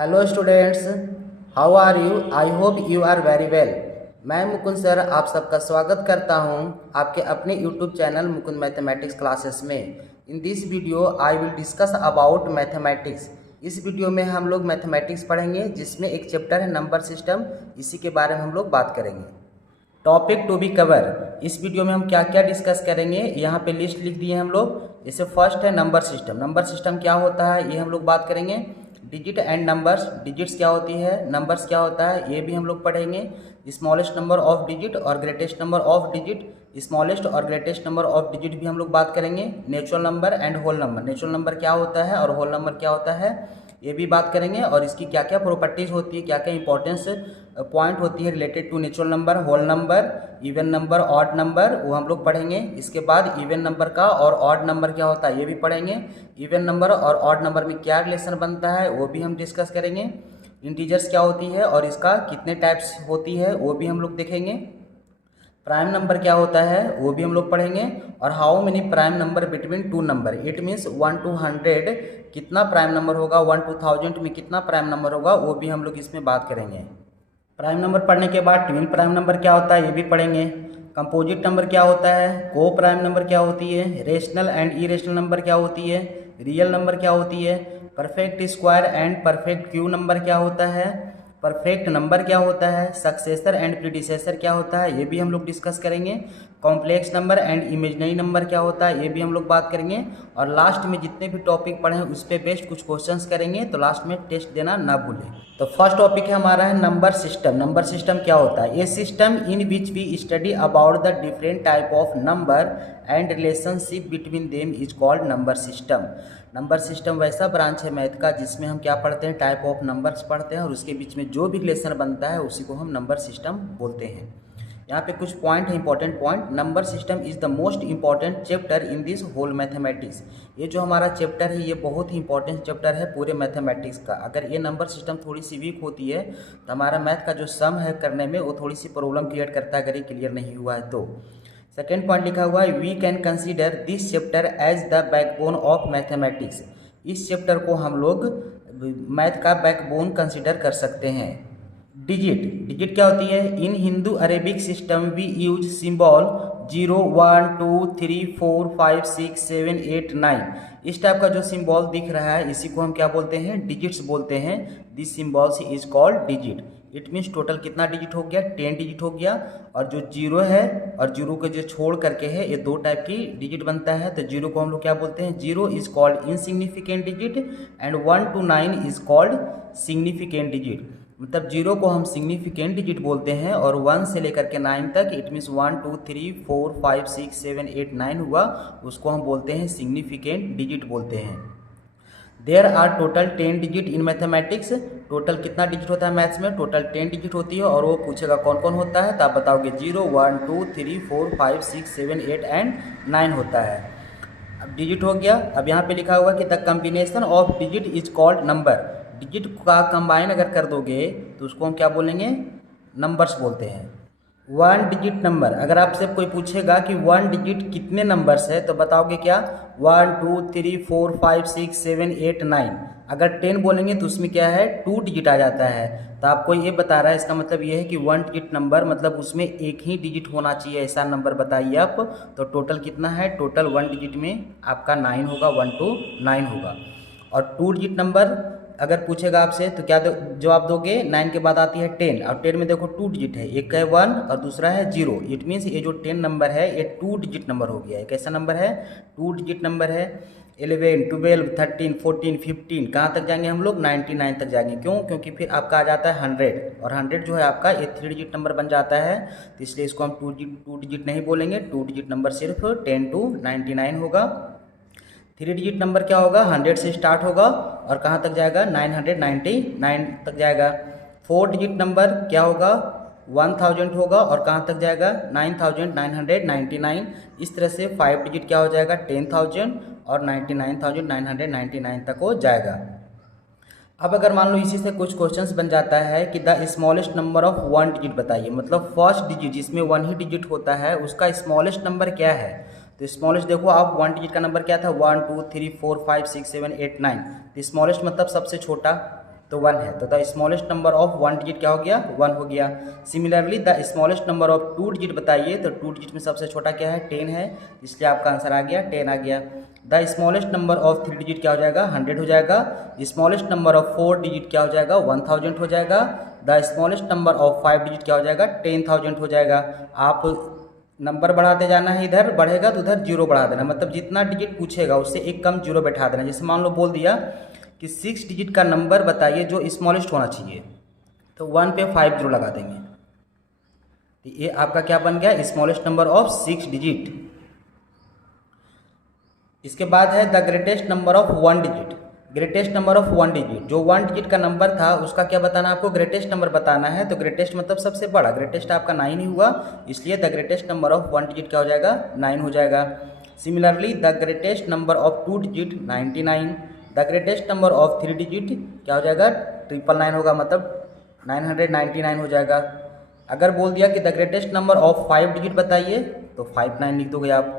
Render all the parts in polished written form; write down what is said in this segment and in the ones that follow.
Hello students, how are you? I hope you are very well. मैं Mukund sir आप सबका स्वागत करता हूं आपके अपने YouTube channel Mukund mathematics classes में। In this video I will discuss about mathematics. इस वीडियो में हम लोग मैथमेटिक्स पढ़ेंगे जिसमें एक चैप्टर है नंबर सिस्टम। इसी के बारे में हम लोग बात करेंगे। टॉपिक टू बी कवर, इस वीडियो में हम क्या क्या डिस्कस करेंगे यहाँ पे लिस्ट लिख दिए हम लोग। जैसे फर्स्ट है नंबर सिस्टम। नंबर सिस्टम क्या होता है ये हम लोग बात करेंगे। डिजिट एंड नंबर्स, डिजिट्स क्या होती है, नंबर्स क्या होता है ये भी हम लोग पढ़ेंगे। स्मॉलेस्ट नंबर ऑफ डिजिट और greatest number of digit, smallest और ग्रेटेस्ट नंबर ऑफ डिजिट भी हम लोग बात करेंगे। Natural number and whole number, natural number क्या होता है और होल नंबर क्या होता है ये भी बात करेंगे। और इसकी क्या क्या प्रॉपर्टीज होती है, क्या क्या इंपॉर्टेंस पॉइंट होती है related to natural number, whole number, even number, odd number, वो हम लोग पढ़ेंगे। इसके बाद इवन नंबर का और ऑड नंबर क्या होता है ये भी पढ़ेंगे। इवन नंबर और ऑड नंबर में क्या रिलेशन बनता है वो भी हम डिस्कस करेंगे। इंटीजर्स क्या होती है और इसका कितने टाइप्स होती है वो भी हम लोग देखेंगे। प्राइम नंबर क्या होता है वो भी हम लोग पढ़ेंगे। और how many prime number between two number, it means 1 to 100 कितना प्राइम नंबर होगा, 1 to 1000 में कितना प्राइम नंबर होगा वो भी हम लोग इसमें बात करेंगे। प्राइम नंबर पढ़ने के बाद ट्विन प्राइम नंबर क्या होता है ये भी पढ़ेंगे। कंपोजिट नंबर क्या होता है, को प्राइम नंबर क्या होती है, रेशनल एंड इरेशनल नंबर क्या होती है, रियल नंबर क्या होती है, perfect square and perfect Q number क्या होता है, परफेक्ट नंबर क्या होता है, सक्सेसर एंड प्रीडिसेसर क्या होता है ये भी हम लोग डिस्कस करेंगे। Complex number and imaginary number क्या होता है ये भी हम लोग बात करेंगे। और लास्ट में जितने भी टॉपिक पढ़े हैं उस पर बेस्ड कुछ क्वेश्चंस करेंगे, तो लास्ट में टेस्ट देना ना भूलें। तो फर्स्ट टॉपिक है हमारा है नंबर सिस्टम। नंबर सिस्टम क्या होता है? A system in which we study about the different type of number and relationship between them is called number system. Number system वैसा ब्रांच है मैथ का जिसमें हम क्या पढ़ते हैं, टाइप ऑफ नंबर्स पढ़ते हैं और उसके बीच में जो भी रिलेशन बनता है उसी को हम नंबर सिस्टम बोलते हैं। यहाँ पे कुछ पॉइंट है, important point. Number system is the most important chapter in this whole mathematics. ये जो हमारा चैप्टर है ये बहुत ही इंपॉर्टेंट चैप्टर है पूरे मैथमेटिक्स का। अगर ये नंबर सिस्टम थोड़ी सी वीक होती है तो हमारा मैथ का जो सम है करने में वो थोड़ी सी प्रॉब्लम क्रिएट करता है, अगर ये क्लियर नहीं हुआ है तो। सेकेंड पॉइंट लिखा हुआ है we can consider this chapter as the backbone of mathematics. इस चैप्टर को हम लोग मैथ का बैकबोन कंसीडर कर सकते हैं। डिजिट, डिजिट क्या होती है? In Hindu Arabic system we use symbol 0 1 2 3 4 5 6 7 8 9। इस टाइप का जो सिंबल दिख रहा है इसी को हम क्या बोलते हैं, डिजिट्स बोलते हैं। This symbols is called digit. It means total कितना डिजिट हो गया, 10 डिजिट हो गया। और जो जीरो है और जीरो को जो छोड़ करके है ये दो टाइप की डिजिट बनता है। तो जीरो को हम लोग क्या बोलते हैं, zero is called insignificant digit and 1 to 9 is called significant digit. मतलब जीरो को हम सिग्निफिकेंट डिजिट बोलते हैं और 1 से लेकर के 9 तक, इट मीन्स 1 2 3 4 5 6 7 8 9 हुआ, उसको हम बोलते हैं सिग्निफिकेंट डिजिट बोलते हैं। There are total 10 digit in mathematics. Total कितना डिजिट होता है मैथ्स में, टोटल 10 डिजिट होती है। और वो पूछेगा कौन कौन होता है तो आप बताओगे 0 1 2 3 4 5 6 7 8 एंड 9 होता है। अब डिजिट हो गया। अब यहाँ पे लिखा हुआ कि the combination of digit is called number. Digit का कंबाइन अगर कर दोगे तो उसको हम क्या बोलेंगे, नंबर्स बोलते हैं। 1 डिजिट नंबर, अगर आपसे कोई पूछेगा कि 1 डिजिट कितने नंबर्स है तो बताओगे क्या, 1 2 3 4 5 6 7 8 9। अगर 10 बोलेंगे तो उसमें क्या है, 2 डिजिट आ जाता है। तो आपको ये बता रहा है, इसका मतलब ये है कि 1 डिजिट नंबर मतलब उसमें एक ही डिजिट होना चाहिए, ऐसा नंबर बताइए आप। तो टोटल कितना है, टोटल 1 डिजिट में आपका 9 होगा, 1 to 9 होगा। और 2 डिजिट नंबर अगर पूछेगा आपसे तो क्या जवाब दोगे, 9 के बाद आती है 10 और 10 में देखो 2 डिजिट है, एक है 1 और दूसरा है 0। इट मीन्स ये जो 10 नंबर है ये 2 डिजिट नंबर हो गया है। कैसा नंबर है, 2 डिजिट नंबर है। 11 12 13 14 15 कहाँ तक जाएंगे हम लोग, 99 तक जाएंगे। क्यों, क्योंकि फिर आपका आ जाता है 100 और 100 जो है आपका ये 3 डिजिट नंबर बन जाता है। तो इसलिए इसको हम 2 डिजिट नहीं बोलेंगे, 2 डिजिट नंबर सिर्फ 10 to 99 होगा। 3 डिजिट नंबर क्या होगा, 100 से स्टार्ट होगा और कहाँ तक जाएगा, 999 तक जाएगा। 4 डिजिट नंबर क्या होगा, 1000 होगा और कहाँ तक जाएगा, 9999। इस तरह से 5 डिजिट क्या हो जाएगा, 10,000 और 99,999 तक हो जाएगा। अब अगर मान लो इसी से कुछ क्वेश्चंस बन जाता है कि the smallest number of 1 digit बताइए, मतलब फर्स्ट डिजिट जिसमें 1 ही डिजिट होता है उसका स्मॉलेस्ट नंबर क्या है। तो स्मॉलेस्ट देखो आप, 1 डिजिट का नंबर क्या था, 1 2 3 4 5 6 7 8 9। तो स्मॉलेस्ट मतलब सबसे छोटा, तो 1 है, तो the smallest number of 1 digit क्या हो गया, 1 हो गया। Similarly the smallest number of 2 digit बताइए, तो 2 डिजिट में सबसे छोटा क्या है, 10 है, इसलिए आपका आंसर आ गया 10 आ गया। The smallest number of 3 digit क्या हो जाएगा, 100 हो जाएगा। स्मॉलेस्ट नंबर ऑफ 4 डिजिट क्या हो जाएगा, 1000 हो जाएगा। The smallest number of 5 digit क्या हो जाएगा, 10,000 हो जाएगा। आप नंबर बढ़ाते जाना है, इधर बढ़ेगा तो उधर जीरो बढ़ा देना, मतलब जितना डिजिट पूछेगा उससे एक कम जीरो बैठा देना। जैसे मान लो बोल दिया कि 6 डिजिट का नंबर बताइए जो स्मॉलेस्ट होना चाहिए, तो 1 पे 5 जीरो लगा देंगे, तो ये आपका क्या बन गया, स्मॉलेस्ट नंबर ऑफ 6 डिजिट। इसके बाद है the greatest number of 1 digit. Greatest number of 1 digit, जो 1 डिजिट का नंबर था उसका क्या बताना, आपको ग्रेटेस्ट नंबर बताना है। तो ग्रेटेस्ट मतलब सबसे बड़ा, ग्रेटेस्ट आपका 9 ही हुआ, इसलिए the greatest number of 1 digit क्या हो जाएगा, 9 हो जाएगा। Similarly the greatest number of 2 digit 99। The greatest number of 3 digit क्या हो जाएगा, 999 होगा, मतलब 999 हो जाएगा। अगर बोल दिया कि the greatest number of 5 digit बताइए, तो 59 लिख दोगे आप।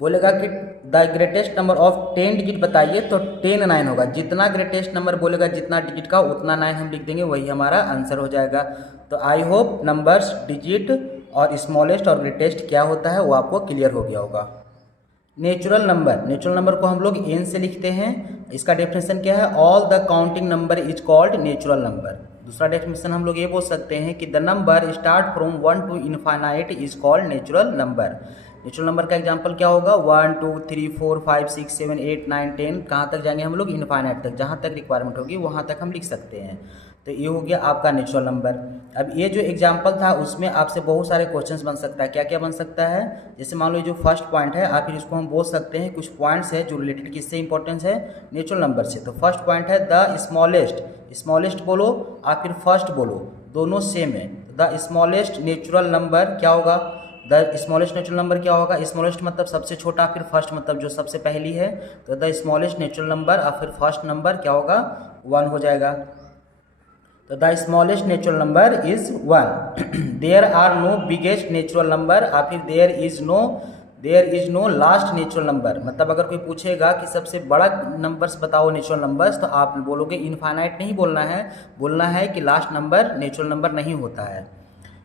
बोलेगा कि the greatest number of 10 digit बताइए, तो 10 9 होगा। जितना ग्रेटेस्ट नंबर बोलेगा जितना डिजिट का उतना 9 हम लिख देंगे, वही हमारा आंसर हो जाएगा। तो आई होप नंबर्स, डिजिट और स्मॉलेस्ट और ग्रेटेस्ट क्या होता है वो आपको क्लियर हो गया होगा। नेचुरल नंबर, नेचुरल नंबर को हम लोग एन से लिखते हैं। इसका डेफिनेशन क्या है, all the counting number is called natural number. दूसरा डेफिनेशन हम लोग ये बोल सकते हैं कि the number start from 1 to infinite is called natural number. Natural number का एग्जांपल क्या होगा, 1 2 3 4 5 6 7 8 9 10, कहाँ तक जाएंगे हम लोग, इनफाइनाइट तक, जहाँ तक रिक्वायरमेंट होगी वहाँ तक हम लिख सकते हैं। तो ये हो गया आपका नेचुरल नंबर। अब ये जो एग्जांपल था उसमें आपसे बहुत सारे क्वेश्चंस बन सकता है। क्या क्या बन सकता है, जैसे मान लो जो फर्स्ट पॉइंट है, आप फिर इसको हम बोल सकते हैं कुछ पॉइंट्स है जो रिलेटेड किससे इंपॉर्टेंस है, नेचुरल नंबर से। तो फर्स्ट पॉइंट है द स्मॉलेस्ट, स्मॉलेस्ट बोलो आप फिर फर्स्ट बोलो, दोनों सेम है। द स्मॉलेस्ट नेचुरल नंबर क्या होगा, द स्मॉलेस्ट नेचुरल नंबर क्या होगा, स्मॉलेस्ट मतलब सबसे छोटा, फिर फर्स्ट मतलब जो सबसे पहली है, तो द स्मॉलेस्ट नेचुरल नंबर और फिर फर्स्ट नंबर क्या होगा, 1 हो जाएगा। तो the smallest natural number is 1। There are no biggest natural number और फिर there is no last natural number. मतलब अगर कोई पूछेगा कि सबसे बड़ा नंबर्स बताओ नेचुरल नंबर्स, तो आप बोलोगे इनफाइनाइट नहीं बोलना है, बोलना है कि लास्ट नंबर नेचुरल नंबर नहीं होता है।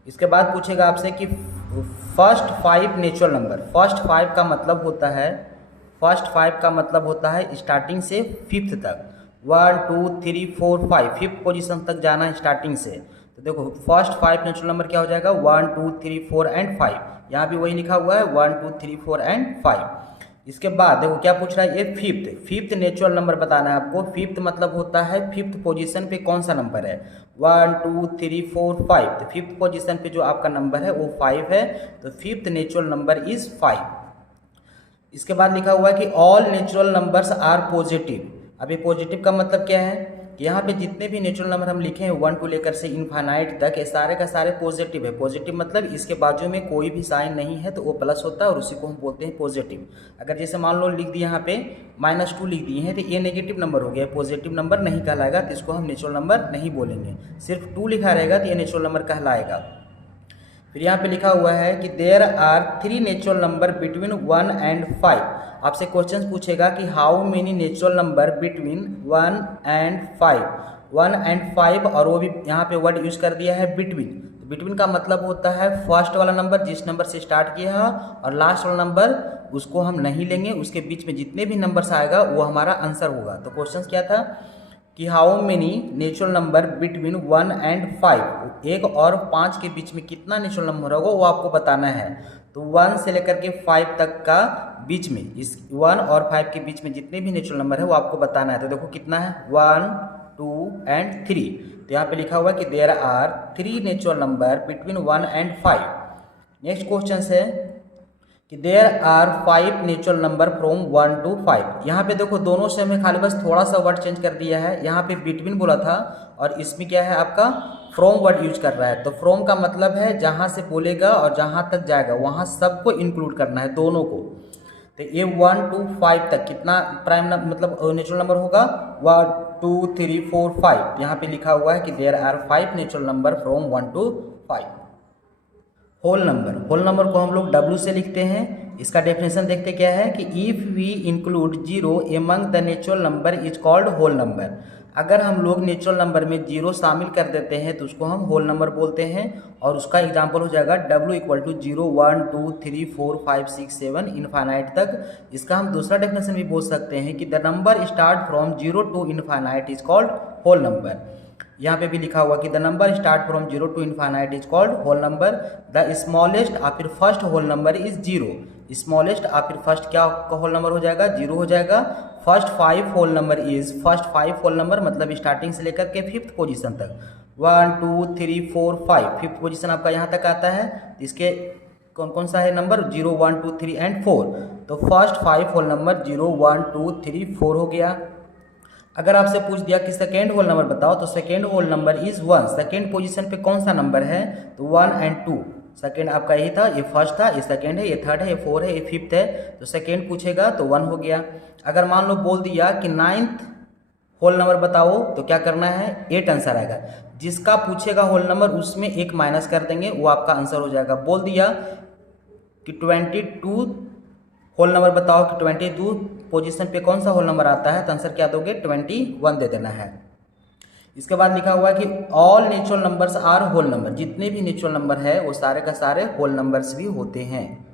इसके बाद पूछेगा आपसे कि फर्स्ट 5 नेचुरल नंबर। फर्स्ट 5 का मतलब होता है, फर्स्ट 5 का मतलब होता है स्टार्टिंग से 5th तक, 1 2 3 4 5, 5th पोजीशन तक जाना है स्टार्टिंग से। तो देखो फर्स्ट 5 नेचुरल नंबर क्या हो जाएगा, 1 2 3 4 एंड 5, यहाँ भी वही लिखा हुआ है 1 2 3 4 एंड 5। इसके बाद देखो क्या पूछ रहा है, ये फिफ्थ नेचुरल नंबर बताना है आपको। 5th मतलब होता है 5th पोजीशन पे कौन सा नंबर है, 1 2 3 4 5, तो 5th पोजीशन पे जो आपका नंबर है वो 5 है, तो 5th नेचुरल नंबर इज 5। इसके बाद लिखा हुआ है कि all natural numbers are positive. अब ये पॉजिटिव का मतलब क्या है, कि यहाँ पे जितने भी नेचुरल नंबर हम लिखे हैं 1 टू लेकर से इनफाइनाइट तक, ये सारे का सारे पॉजिटिव है। पॉजिटिव मतलब इसके बाजू में कोई भी साइन नहीं है तो वो प्लस होता है और उसी को हम बोलते हैं पॉजिटिव। अगर जैसे मान लो लिख दिए यहाँ पे -2 लिख दिए हैं, तो ये नेगेटिव नंबर हो गया, पॉजिटिव नंबर नहीं कहलाएगा, तो इसको हम नेचुरल नंबर नहीं बोलेंगे। सिर्फ 2 लिखा रहेगा तो ये नेचुरल नंबर कहलाएगा। फिर यहाँ पे लिखा हुआ है कि there are 3 natural number between 1 and 5। आपसे क्वेश्चन पूछेगा कि how many natural number between 1 and 5, 1 and 5, और वो भी यहाँ पे वर्ड यूज कर दिया है बिटवीन। तो बिटवीन का मतलब होता है फर्स्ट वाला नंबर जिस नंबर से स्टार्ट किया है और लास्ट वाला नंबर उसको हम नहीं लेंगे, उसके बीच में जितने भी नंबर्स आएगा वो हमारा आंसर होगा। तो क्वेश्चन क्या था कि how many natural number between 1 and 5, 1 और 5 के बीच में कितना नेचुरल नंबर होगा वो आपको बताना है। तो 1 से लेकर के 5 तक का बीच में, इस 1 और 5 के बीच में जितने भी नेचुरल नंबर है वो आपको बताना है। तो देखो कितना है, 1 2 एंड 3। तो यहाँ पे लिखा हुआ है कि there are 3 natural number between 1 and 5। Next question है कि there are 5 natural number from 1 to 5। यहाँ पे देखो दोनों से हमें खाली बस थोड़ा सा वर्ड चेंज कर दिया है। यहाँ पे बिटवीन बोला था और इसमें क्या है आपका फ्रॉम वर्ड यूज कर रहा है। तो फ्रॉम का मतलब है जहाँ से बोलेगा और जहाँ तक जाएगा वहाँ सबको इंक्लूड करना है, दोनों को। तो ये 1 to 5 तक कितना प्राइम मतलब नेचुरल नंबर होगा, 1 2 3 4 5। यहाँ पे लिखा हुआ है कि there are 5 natural number from 1 to 5। Whole number, whole number को हम लोग W से लिखते हैं। इसका डेफिनेशन देखते क्या है कि if we include zero among the natural number is called whole number. अगर हम लोग नेचुरल नंबर में जीरो शामिल कर देते हैं तो उसको हम होल नंबर बोलते हैं। और उसका एग्जांपल हो जाएगा W इक्वल टू 0 1 2 3 4 5 6 7 इनफाइनाइट तक। इसका हम दूसरा डेफिनेशन भी बोल सकते हैं कि the number start from 0 to infinite is called whole number. यहाँ पे भी लिखा हुआ कि the number start from 0 to infinite is called whole number. The smallest और फिर first whole number is zero. Smallest और फिर फर्स्ट क्या होल नंबर हो जाएगा, जीरो हो जाएगा। First 5 whole number is, first 5 whole number मतलब स्टार्टिंग से लेकर के 5th पोजीशन तक 1 2 3 4 5 5th पोजीशन आपका यहाँ तक आता है। इसके कौन कौन सा है नंबर, 0 1 2 3 एंड 4। तो फर्स्ट 5 होल नंबर 0 1 2 3 4 हो गया। अगर आपसे पूछ दिया कि सेकेंड होल नंबर बताओ तो second whole number is 1। Second position पे कौन सा नंबर है, तो 1 एंड 2। सेकेंड आपका यही था, ये फर्स्ट था, ये सेकेंड है, ये थर्ड है, ये 4 है, ये 5th है। तो सेकेंड पूछेगा तो 1 हो गया। अगर मान लो बोल दिया कि 9th होल नंबर बताओ तो क्या करना है, 8 आंसर आएगा। जिसका पूछेगा होल नंबर उसमें 1 माइनस कर देंगे, वो आपका आंसर हो जाएगा। बोल दिया कि 22 होल नंबर बताओ कि 22 पोजीशन पे कौन सा होल नंबर आता है, तो आंसर क्या दोगे, 21 दे देना है। इसके बाद लिखा हुआ है कि all natural numbers are whole number. जितने भी नेचुरल नंबर है वो सारे का सारे होल नंबर्स भी होते हैं।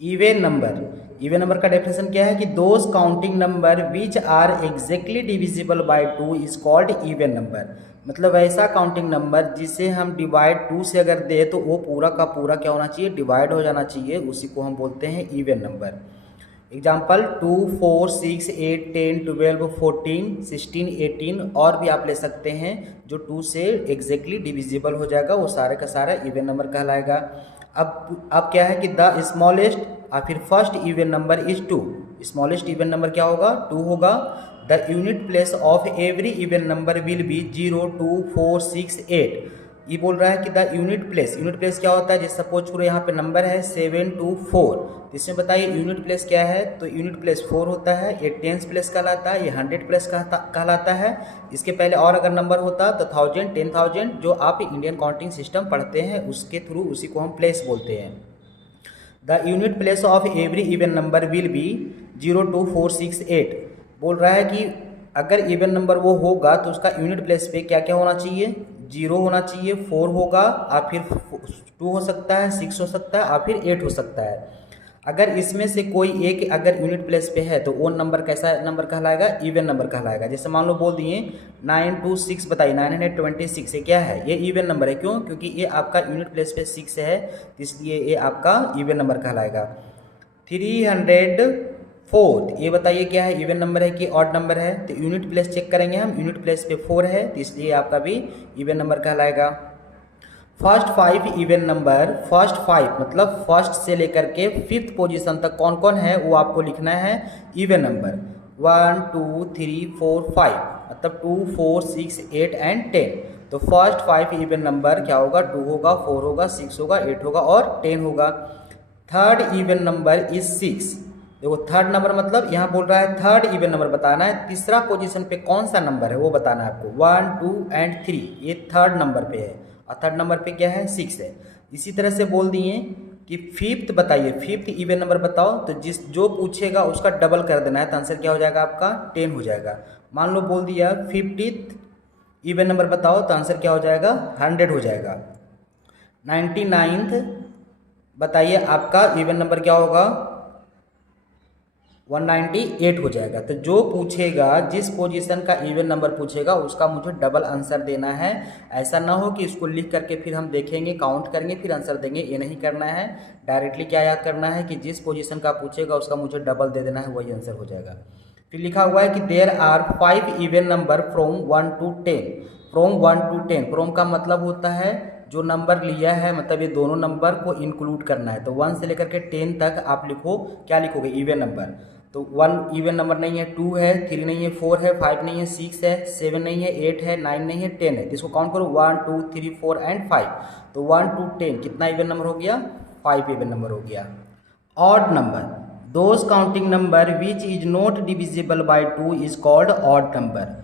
इवन नंबर, इवन नंबर का डेफिनेशन क्या है कि those counting number which are exactly divisible by 2 is called even number. मतलब ऐसा काउंटिंग नंबर जिसे हम डिवाइड 2 से अगर दे तो वो पूरा का पूरा क्या होना चाहिए, डिवाइड हो जाना चाहिए, उसी को हम बोलते हैं इवन नंबर। एग्जाम्पल 2 4 6 8 10 12 14 16 18 और भी आप ले सकते हैं जो 2 से एग्जैक्टली डिविजिबल हो जाएगा, वो सारे का सारा इवन नंबर कहलाएगा। अब क्या है कि द स्मॉलेस्ट और फिर first even number is 2। Smallest even number क्या होगा, 2 होगा। The unit place of every even number will be 0 2 4 6 8। ये बोल रहा है कि द यूनिट प्लेस क्या होता है, जैसे सपोज करो यहाँ पे नंबर है 7 2 4, तो इसमें बताइए यूनिट प्लेस क्या है, तो यूनिट प्लेस 4 होता है। ये 10th प्लेस कहलाता है, ये 100 प्लेस कहलाता है। इसके पहले और अगर नंबर होता तो 1000 10,000 जो आप इंडियन काउंटिंग सिस्टम पढ़ते हैं उसके थ्रू उसी को हम प्लेस बोलते हैं। The unit place of every even number will be 0 2 4 6 8। बोल रहा है कि अगर इवन नंबर वो होगा तो उसका यूनिट प्लेस पे क्या क्या होना चाहिए, 0 होना चाहिए, 4 होगा और फिर 2 हो सकता है, 6 हो सकता है और फिर 8 हो सकता है। अगर इसमें से कोई एक अगर यूनिट प्लेस पे है तो वो नंबर कैसा नंबर कहलाएगा, इवन नंबर कहलाएगा। जैसे मान लो बोल दिए 926 बताइए, 926 ये क्या है, ये इवन नंबर है। क्यों, क्योंकि ये आपका यूनिट प्लेस पे 6 है, इसलिए ये आपका इवन नंबर कहलाएगा। 304 ये बताइए क्या है, इवन नंबर है कि ऑड नंबर है, तो यूनिट प्लेस चेक करेंगे हम, यूनिट प्लेस पे 4 है तो इसलिए आपका भी इवन नंबर कहलाएगा। फर्स्ट 5 इवन नंबर, फर्स्ट 5 मतलब फर्स्ट से लेकर के 5th पोजीशन तक कौन कौन है वो आपको लिखना है इवन नंबर। 1 2 3 4 5 मतलब 2 4 6 8 एंड 10। तो फर्स्ट 5 इवन नंबर क्या होगा, 2 होगा, 4 होगा, 6 होगा, 8 होगा और 10 होगा। Third even number is 6। देखो थर्ड नंबर मतलब यहाँ बोल रहा है थर्ड इवन नंबर बताना है, तीसरा पोजीशन पे कौन सा नंबर है वो बताना है आपको। 1 2 एंड 3 ये थर्ड नंबर पे है और थर्ड नंबर पे क्या है, 6 है। इसी तरह से बोल दिए कि 5th बताइए, 5th इवन नंबर बताओ, तो जो पूछेगा उसका डबल कर देना है, तो आंसर क्या हो जाएगा आपका 10 हो जाएगा। मान लो बोल दिया 50th इवन नंबर बताओ, तो आंसर क्या हो जाएगा 100 हो जाएगा। 99th बताइए आपका इवन नंबर क्या होगा, 198 हो जाएगा। तो जो पूछेगा, जिस पोजीशन का इवन नंबर पूछेगा उसका मुझे डबल आंसर देना है। ऐसा ना हो कि इसको लिख करके फिर हम देखेंगे, काउंट करेंगे, फिर आंसर देंगे, ये नहीं करना है। डायरेक्टली क्या याद करना है कि जिस पोजीशन का पूछेगा उसका मुझे डबल दे देना है, वही आंसर हो जाएगा। फिर लिखा हुआ है कि there are 5 even number from 1 to 10। From 1 to 10, from का मतलब होता है जो नंबर लिया है, मतलब ये दोनों नंबर को इंक्लूड करना है। तो 1 से लेकर के 10 तक आप लिखो, क्या लिखोगे, इवन नंबर। तो 1 इवन नंबर नहीं है, 2 है, 3 नहीं है, 4 है, 5 नहीं है, 6 है, 7 नहीं है, 8 है, 9 नहीं है, 10 है। तो इसको काउंट करो 1 2 3 4 एंड 5। तो 1 to 10 कितना इवन नंबर हो गया, 5 इवन नंबर हो गया। Odd number, those counting number which is not divisible by 2 is called odd number.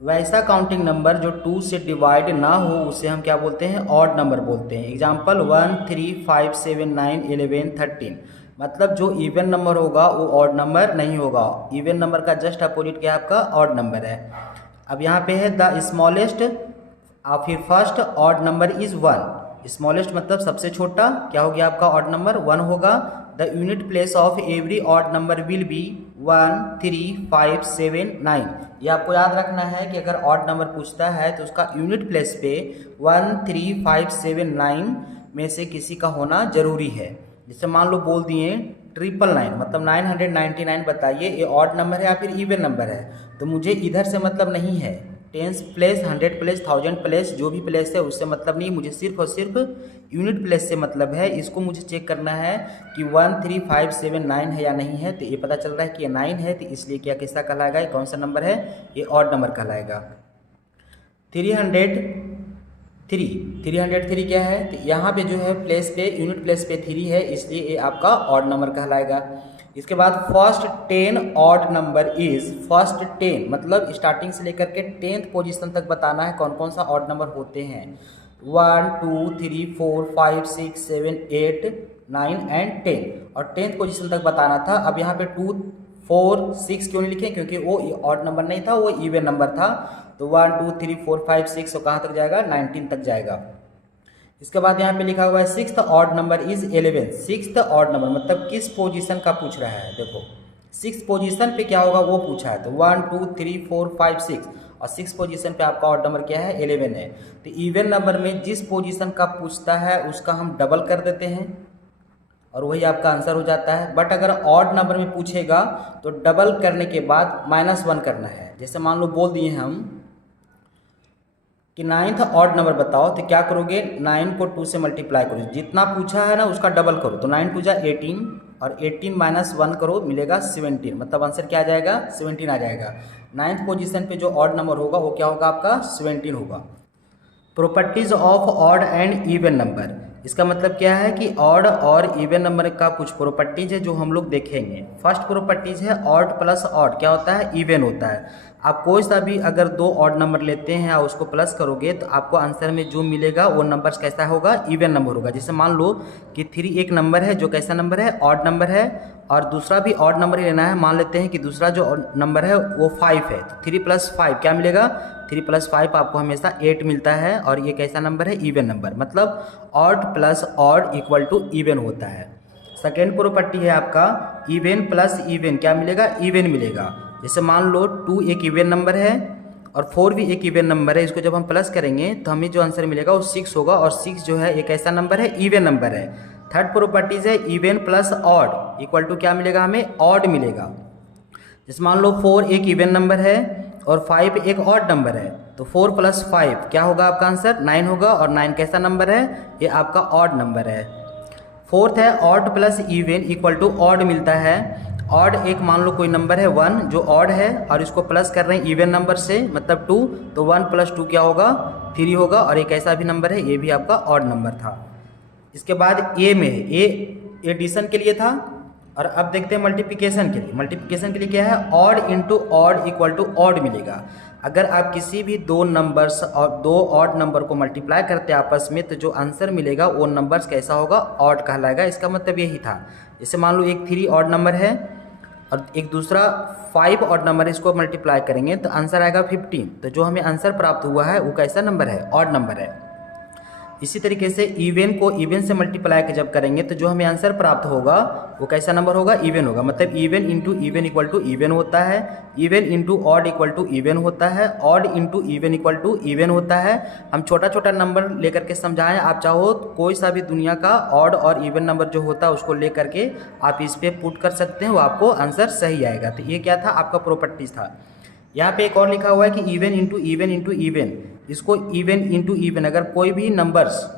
वैसा काउंटिंग नंबर जो 2 से डिवाइड ना हो उसे हम क्या बोलते हैं, ऑड नंबर बोलते हैं। एग्जाम्पल 1 3 5 7 9 11 13 मतलब जो इवन नंबर होगा वो ऑड नंबर नहीं होगा। इवन नंबर का जस्ट अपोजिट क्या आपका ऑड नंबर है। अब यहाँ पे है द स्मॉलेस्ट, और फिर first odd number is 1। Smallest मतलब सबसे छोटा, क्या हो गया आपका ऑड नंबर 1 होगा। The unit place of every odd number will be 1 3 5 7 9। ये आपको याद रखना है कि अगर ऑड नंबर पूछता है तो उसका यूनिट प्लेस पे 1 3 5 7 9 में से किसी का होना जरूरी है। जैसे मान लो बोल दिए 999 मतलब 999 बताइए ये ऑड नंबर है या फिर इवन नंबर है। तो मुझे इधर से मतलब नहीं है, 10 प्लेस 100 प्लेस 1000 प्लेस जो भी प्लेस है उससे मतलब नहीं, मुझे सिर्फ और सिर्फ यूनिट प्लेस से मतलब है। इसको मुझे चेक करना है कि 1 3 5 7 9 है या नहीं है। तो ये पता चल रहा है कि ये 9 है, तो इसलिए क्या किसका कहलाएगा, ये कौन सा नंबर है, ये ऑड नंबर कहलाएगा। 303 क्या है, तो यहाँ पे जो है प्लेस पे यूनिट प्लेस पे 3 है, इसलिए ये आपका ऑड नंबर कहलाएगा। इसके बाद first 10 odd number is, first 10 मतलब स्टार्टिंग से लेकर के 10th पोजीशन तक बताना है कौन कौन सा ऑड नंबर होते हैं। 1 2 3 4 5 6 7 8 9 एंड 10, और 10th पोजीशन तक बताना था। अब यहाँ पे 2 4 6 क्यों नहीं लिखे, क्योंकि वो ऑड नंबर नहीं था, वो इवन नंबर था। तो 1 2 3 4 5 6 और कहाँ तक जाएगा, 19 तक जाएगा। इसके बाद यहाँ पे लिखा हुआ है 6th odd number is 11। 6th odd number मतलब किस पोजीशन का पूछ रहा है, देखो 6th पोजीशन पे क्या होगा वो पूछा है। तो 1 2 3 4 5 6 और 6th पोजीशन पे आपका ऑड नंबर क्या है, 11 है। तो इवन नंबर में जिस पोजीशन का पूछता है उसका हम डबल कर देते हैं और वही आपका आंसर हो जाता है। बट अगर ऑड नंबर में पूछेगा तो डबल करने के बाद -1 करना है। जैसे मान लो बोल दिए हम कि 9th ऑड नंबर बताओ, तो क्या करोगे, 9 को 2 से मल्टीप्लाई करो, जितना पूछा है ना उसका डबल करो। तो 9 2 जा 18 और 18 -1 करो मिलेगा 17, मतलब आंसर क्या आ जाएगा, 17 आ जाएगा। 9th पोजीशन पे जो ऑड नंबर होगा वो क्या होगा आपका 17 होगा। Properties of odd and even number, इसका मतलब क्या है कि ऑड और इवन नंबर का कुछ प्रॉपर्टीज है जो हम लोग देखेंगे। फर्स्ट प्रॉपर्टीज है ऑड प्लस ऑड क्या होता है, इवन होता है। आप कोई सा भी अगर 2 ऑड नंबर लेते हैं और उसको प्लस करोगे तो आपको आंसर में जो मिलेगा वो नंबर कैसा होगा, इवन नंबर होगा। जैसे मान लो कि 3 एक नंबर है जो कैसा नंबर है, ऑड नंबर है, और दूसरा भी ऑड नंबर ही लेना है। मान लेते हैं कि दूसरा जो नंबर है वो 5 है, तो 3 + 5 क्या मिलेगा, 3 + 5 आपको हमेशा 8 मिलता है, और ये कैसा नंबर है, इवन नंबर, मतलब odd plus odd equal to even होता है। सेकेंड प्रॉपर्टी है आपका इवन प्लस इवन क्या मिलेगा, इवन मिलेगा। जैसे मान लो 2 एक इवन नंबर है और 4 भी एक इवन नंबर है, इसको जब हम प्लस करेंगे तो हमें जो आंसर मिलेगा वो 6 होगा, और 6 जो है एक ऐसा नंबर है, इवन नंबर है। थर्ड प्रॉपर्टीज है even plus odd equal to क्या मिलेगा, हमें ऑड मिलेगा। जैसे मान लो 4 एक इवन नंबर है और 5 एक ऑड नंबर है, तो 4 + 5 क्या होगा आपका आंसर, 9 होगा, और 9 कैसा नंबर है, ये आपका ऑड नंबर है। फोर्थ है odd plus even equal to odd मिलता है। ऑड एक मान लो कोई नंबर है 1 जो ऑड है और इसको प्लस कर रहे हैं इवन नंबर से, मतलब 2, तो 1 + 2 क्या होगा, 3 होगा, और एक ऐसा भी नंबर है, ये भी आपका ऑड नंबर था। इसके बाद ए में, ए एडिशन के लिए था, और अब देखते हैं मल्टीप्लिकेशन के लिए। मल्टीप्लिकेशन के लिए क्या है, odd into odd equal to odd मिलेगा। अगर आप किसी भी 2 नंबर्स और 2 ऑड नंबर को मल्टीप्लाई करते हैं आपस में, तो जो आंसर मिलेगा वो नंबर्स कैसा होगा, ऑड कहलाएगा। इसका मतलब यही था। जैसे मान लो एक 3 ऑड नंबर है और एक दूसरा 5 ऑड नंबर है, इसको मल्टीप्लाई करेंगे तो आंसर आएगा 15। तो जो हमें आंसर प्राप्त हुआ है वो कैसा नंबर है, ऑड नंबर है। इसी तरीके से इवन को इवन से मल्टीप्लाई जब करेंगे तो जो हमें आंसर प्राप्त होगा वो कैसा नंबर होगा, इवन होगा। मतलब even into even equal to even होता है, even into odd equal to even होता है, odd into even equal to even होता है। हम छोटा छोटा नंबर लेकर के समझाएं, आप चाहो तो कोई सा भी दुनिया का ऑड और इवन नंबर जो होता है उसको लेकर के आप इस पर पुट कर सकते हैं, वो आपको आंसर सही आएगा। तो ये क्या था, आपका प्रॉपर्टीज था। यहाँ पे एक और लिखा हुआ है कि even into even into even, इसको इवन इंटू इवन, अगर कोई भी नंबर्स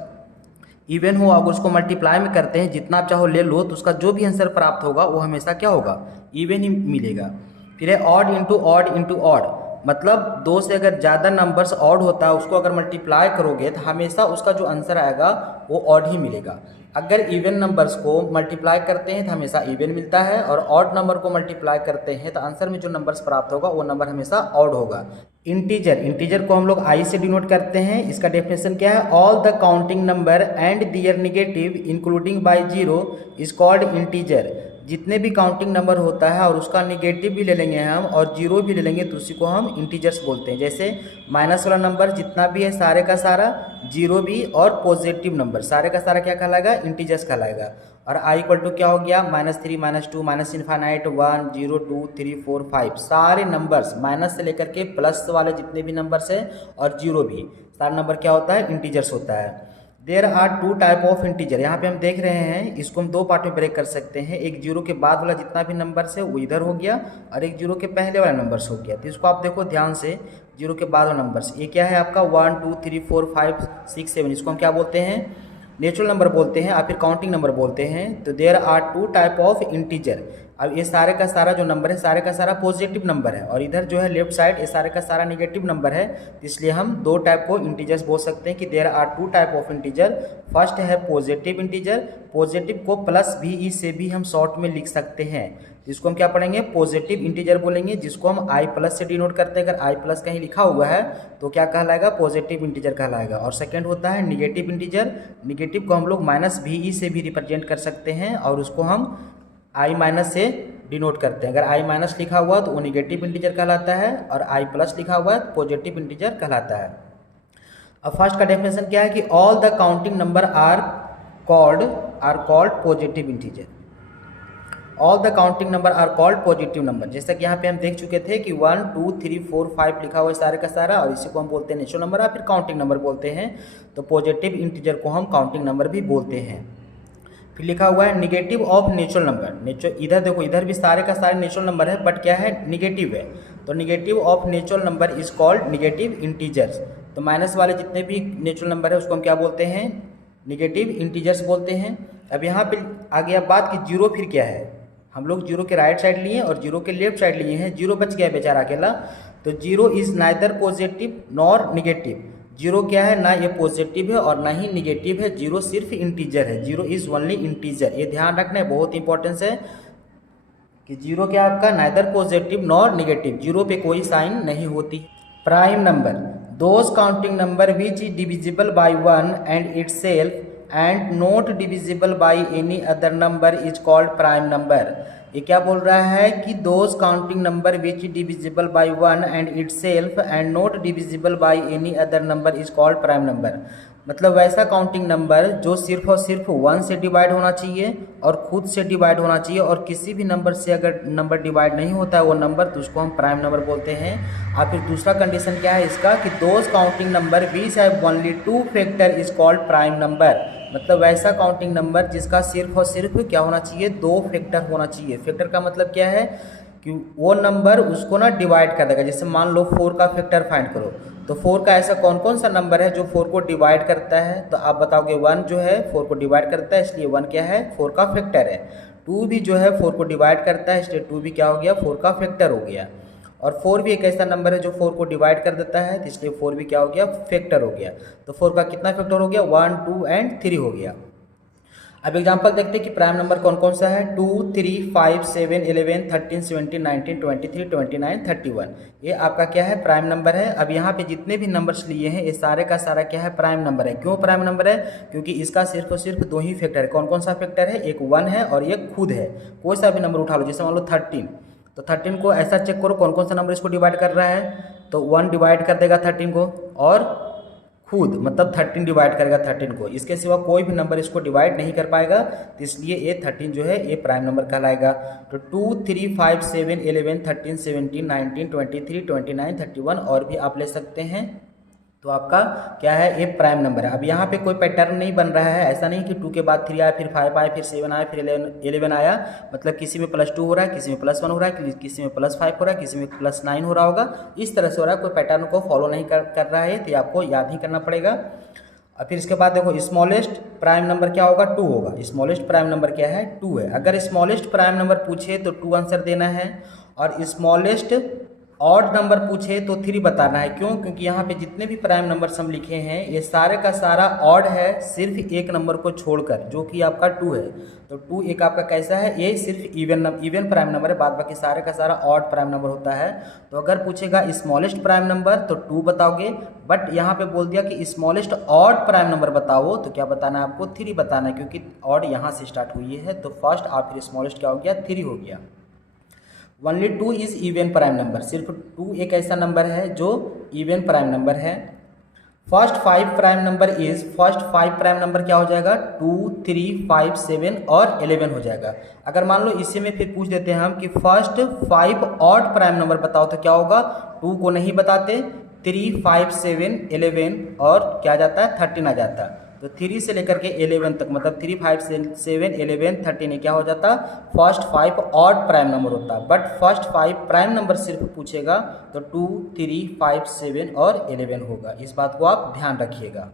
इवन हो अगर उसको मल्टीप्लाई में करते हैं, जितना आप चाहो ले लो, तो उसका जो भी आंसर प्राप्त होगा वो हमेशा क्या होगा, इवन ही मिलेगा। फिर है odd into odd into odd, मतलब 2 से अगर ज़्यादा नंबर्स ऑड होता है उसको अगर मल्टीप्लाई करोगे तो हमेशा उसका जो आंसर आएगा वो ऑड ही मिलेगा। अगर इवन नंबर्स को मल्टीप्लाई करते हैं तो हमेशा इवन मिलता है, और ऑड नंबर को मल्टीप्लाई करते हैं तो आंसर में जो नंबर्स प्राप्त होगा वो नंबर हमेशा ऑड होगा। इंटीजर को हम लोग आई से डिनोट करते हैं। इसका डेफिनेशन क्या है? All the counting number and their negative including by zero is called integer. जितने भी काउंटिंग नंबर होता है और उसका निगेटिव भी ले लेंगे हम और जीरो भी ले लेंगे तो उसी को हम इंटीजर्स बोलते हैं। जैसे माइनस वाला नंबर जितना भी है सारे का सारा, जीरो भी और पॉजिटिव नंबर सारे का सारा क्या कहलाएगा? इंटीजर्स कहलाएगा। और आई इक्वल टू क्या हो गया? -3, -2, -इनफाइनाइट, 1, 0, 2, 3, 4, 5 सारे नंबर्स माइनस से लेकर के प्लस वाले जितने भी नंबर्स है और जीरो भी सारा नंबर क्या होता है? इंटीजर्स होता है। There are 2 type of integer. यहाँ पे हम देख रहे हैं, इसको हम 2 पार्ट में ब्रेक कर सकते हैं। एक जीरो के बाद वाला जितना भी नंबर्स है वो इधर हो गया और एक जीरो के पहले वाला नंबर्स हो गया। तो इसको आप देखो ध्यान से, जीरो के बाद वाला नंबर्स ये क्या है आपका? 1, 2, 3, 4, 5, 6, 7। इसको हम क्या बोलते हैं? नेचुरल नंबर बोलते हैं या फिर काउंटिंग नंबर बोलते हैं। तो there are 2 type of integer. अब ये सारे का सारा जो नंबर है सारे का सारा पॉजिटिव नंबर है और इधर जो है लेफ्ट साइड ये सारे का सारा निगेटिव नंबर है। इसलिए हम 2 टाइप को इंटीजर्स बोल सकते हैं कि there are 2 type of integer. First है पॉजिटिव इंटीजर। पॉजिटिव को प्लस VE से भी हम शॉर्ट में लिख सकते हैं। इसको हम क्या पढ़ेंगे? पॉजिटिव इंटीजर बोलेंगे, जिसको हम I प्लस से डिनोट करते हैं। अगर I प्लस कहीं लिखा हुआ है तो क्या कहलाएगा? पॉजिटिव इंटीजर कहलाएगा। और सेकंड होता है निगेटिव इंटीजर। निगेटिव को हम लोग -VE से भी रिप्रेजेंट कर सकते हैं और उसको हम I माइनस से डिनोट करते हैं। अगर I माइनस लिखा हुआ तो वो निगेटिव इंटीजर कहलाता है और I प्लस लिखा हुआ है तो पॉजिटिव इंटीजर कहलाता है। अब फर्स्ट का डेफिनेशन क्या है कि all the counting number are called positive integer. All the counting number are called positive number. जैसा कि यहाँ पे हम देख चुके थे कि 1, 2, 3, 4, 5 लिखा हुआ है सारे का सारा और इसी को हम बोलते हैं नेचुरल नंबर या फिर काउंटिंग नंबर बोलते हैं। तो पॉजिटिव इंटीजर को हम काउंटिंग नंबर भी बोलते हैं। फिर लिखा हुआ है निगेटिव ऑफ नेचुरल नंबर। इधर देखो, इधर भी सारे का सारे नेचुरल नंबर है बट क्या है? निगेटिव है। तो negative of natural number is called negative integers. तो माइनस वाले जितने भी नेचुरल नंबर है उसको हम क्या बोलते हैं? निगेटिव इंटीजर्स बोलते हैं। अब यहाँ पे आ गया बात कि जीरो फिर क्या है? हम लोग जीरो के राइट साइड लिए और जीरो के लेफ्ट साइड लिए हैं। जीरो बच गया बेचारा अकेला। तो zero is neither positive nor negative. Zero क्या है? ना ये पॉजिटिव है और ना ही निगेटिव है। जीरो सिर्फ इंटीजर है। Zero is only integer. ये ध्यान रखना है, बहुत इंपॉर्टेंस है कि जीरो क्या आपका? Neither positive nor negative. Zero पे कोई साइन नहीं होती। Prime number, those counting number which is divisible by 1 and itself and not divisible by any other number is called prime number. ये क्या बोल रहा है कि those counting number which divisible by 1 and itself and not divisible by any other number is called prime number. मतलब वैसा counting number जो सिर्फ और सिर्फ 1 से डिवाइड होना चाहिए और खुद से डिवाइड होना चाहिए और किसी भी नंबर से अगर नंबर डिवाइड नहीं होता है वो नंबर तो उसको हम प्राइम नंबर बोलते हैं। और फिर दूसरा कंडीशन क्या है इसका कि those counting number which have only 2 factor is called prime number. मतलब वैसा काउंटिंग नंबर जिसका सिर्फ और सिर्फ क्या होना चाहिए? 2 फैक्टर होना चाहिए। फैक्टर का मतलब क्या है कि वो नंबर उसको ना डिवाइड कर देगा। जैसे मान लो 4 का फैक्टर फाइंड करो तो 4 का ऐसा कौन कौन सा नंबर है जो 4 को डिवाइड करता है? तो आप बताओगे 1 जो है 4 को डिवाइड करता है इसलिए 1 क्या है? 4 का फैक्टर है। 2 भी जो है 4 को डिवाइड करता है इसलिए 2 भी क्या हो गया? 4 का फैक्टर हो गया। और 4 भी एक ऐसा नंबर है जो 4 को डिवाइड कर देता है इसलिए 4 भी क्या हो गया? फैक्टर हो गया। तो 4 का कितना फैक्टर हो गया? 1, 2 एंड 3 हो गया। अब एग्जांपल देखते हैं कि प्राइम नंबर कौन कौन सा है। 2, 3, 5, 7, 11, 13, 17, 19, 23, 29, 31 ये आपका क्या है? प्राइम नंबर है। अब यहाँ पे जितने भी नंबर्स लिए हैं ये सारे का सारा क्या है? प्राइम नंबर है। क्यों प्राइम नंबर है? क्योंकि इसका सिर्फ और सिर्फ 2 ही फैक्टर है। कौन कौन सा फैक्टर है? एक 1 है और एक खुद है। कोई सा भी नंबर उठा लो, जैसे मान लो 13 तो 13 को ऐसा चेक करो कौन कौन सा नंबर इसको डिवाइड कर रहा है। तो 1 डिवाइड कर देगा 13 को और खुद मतलब 13 डिवाइड करेगा 13 को। इसके सिवा कोई भी नंबर इसको डिवाइड नहीं कर पाएगा तो इसलिए ये 13 जो है ये प्राइम नंबर कहलाएगा। तो 2, 3, 5, 7, 11, 13, 17, 19, 23, 29, 31 और भी आप ले सकते हैं। तो आपका क्या है? ये प्राइम नंबर है। अब यहाँ पे कोई पैटर्न नहीं बन रहा है। ऐसा नहीं कि 2 के बाद 3 आया फिर 5 आया फिर 7 आया फिर 11 आया। मतलब किसी में +2 हो रहा है, किसी में +1 हो रहा है, किसी में +5 हो रहा है, किसी में +9 हो रहा होगा। इस तरह से हो रहा है। कोई पैटर्न को फॉलो नहीं कर रहा है तो आपको याद ही करना पड़ेगा। और फिर इसके बाद देखो स्मॉलेस्ट प्राइम नंबर क्या होगा? 2 होगा। स्मॉलेस्ट प्राइम नंबर क्या है? 2 है। अगर स्मॉलेस्ट प्राइम नंबर पूछे तो 2 आंसर देना है और स्मॉलेस्ट ऑड नंबर पूछे तो 3 बताना है। क्यों? क्योंकि यहाँ पे जितने भी प्राइम नंबर्स हम लिखे हैं ये सारे का सारा ऑड है, सिर्फ एक नंबर को छोड़कर जो कि आपका 2 है। तो 2 एक आपका कैसा है, ये सिर्फ इवन प्राइम नंबर है, बाद बाकी सारे का सारा ऑड प्राइम नंबर होता है। तो अगर पूछेगा स्मॉलेस्ट प्राइम नंबर तो 2 बताओगे, बट यहाँ पे बोल दिया कि स्मॉलेस्ट ऑड प्राइम नंबर बताओ तो क्या बताना है आपको, 3 बताना है, क्योंकि ऑड यहाँ से स्टार्ट हुई है। तो फर्स्ट आप फिर स्मॉलेस्ट क्या हो गया, 3 हो गया। Only 2 is even prime number, सिर्फ 2 एक ऐसा नंबर है जो इवन प्राइम नंबर है। फर्स्ट 5 प्राइम नंबर क्या हो जाएगा, 2, 3, 5, 7 और 11 हो जाएगा। अगर मान लो इसी में फिर पूछ देते हैं हम कि फर्स्ट 5 ऑड प्राइम नंबर बताओ तो क्या होगा, 2 को नहीं बताते, 3, 5, 7, 11 और क्या आ जाता है 13 आ जाता है। तो 3 से लेकर के 11 तक मतलब 3, 5, 7, 11, 13 क्या हो जाता, फर्स्ट 5 ऑड प्राइम नंबर होता है। बट फर्स्ट 5 प्राइम नंबर सिर्फ पूछेगा तो 2, 3, 5, 7 और 11 होगा। इस बात को आप ध्यान रखिएगा।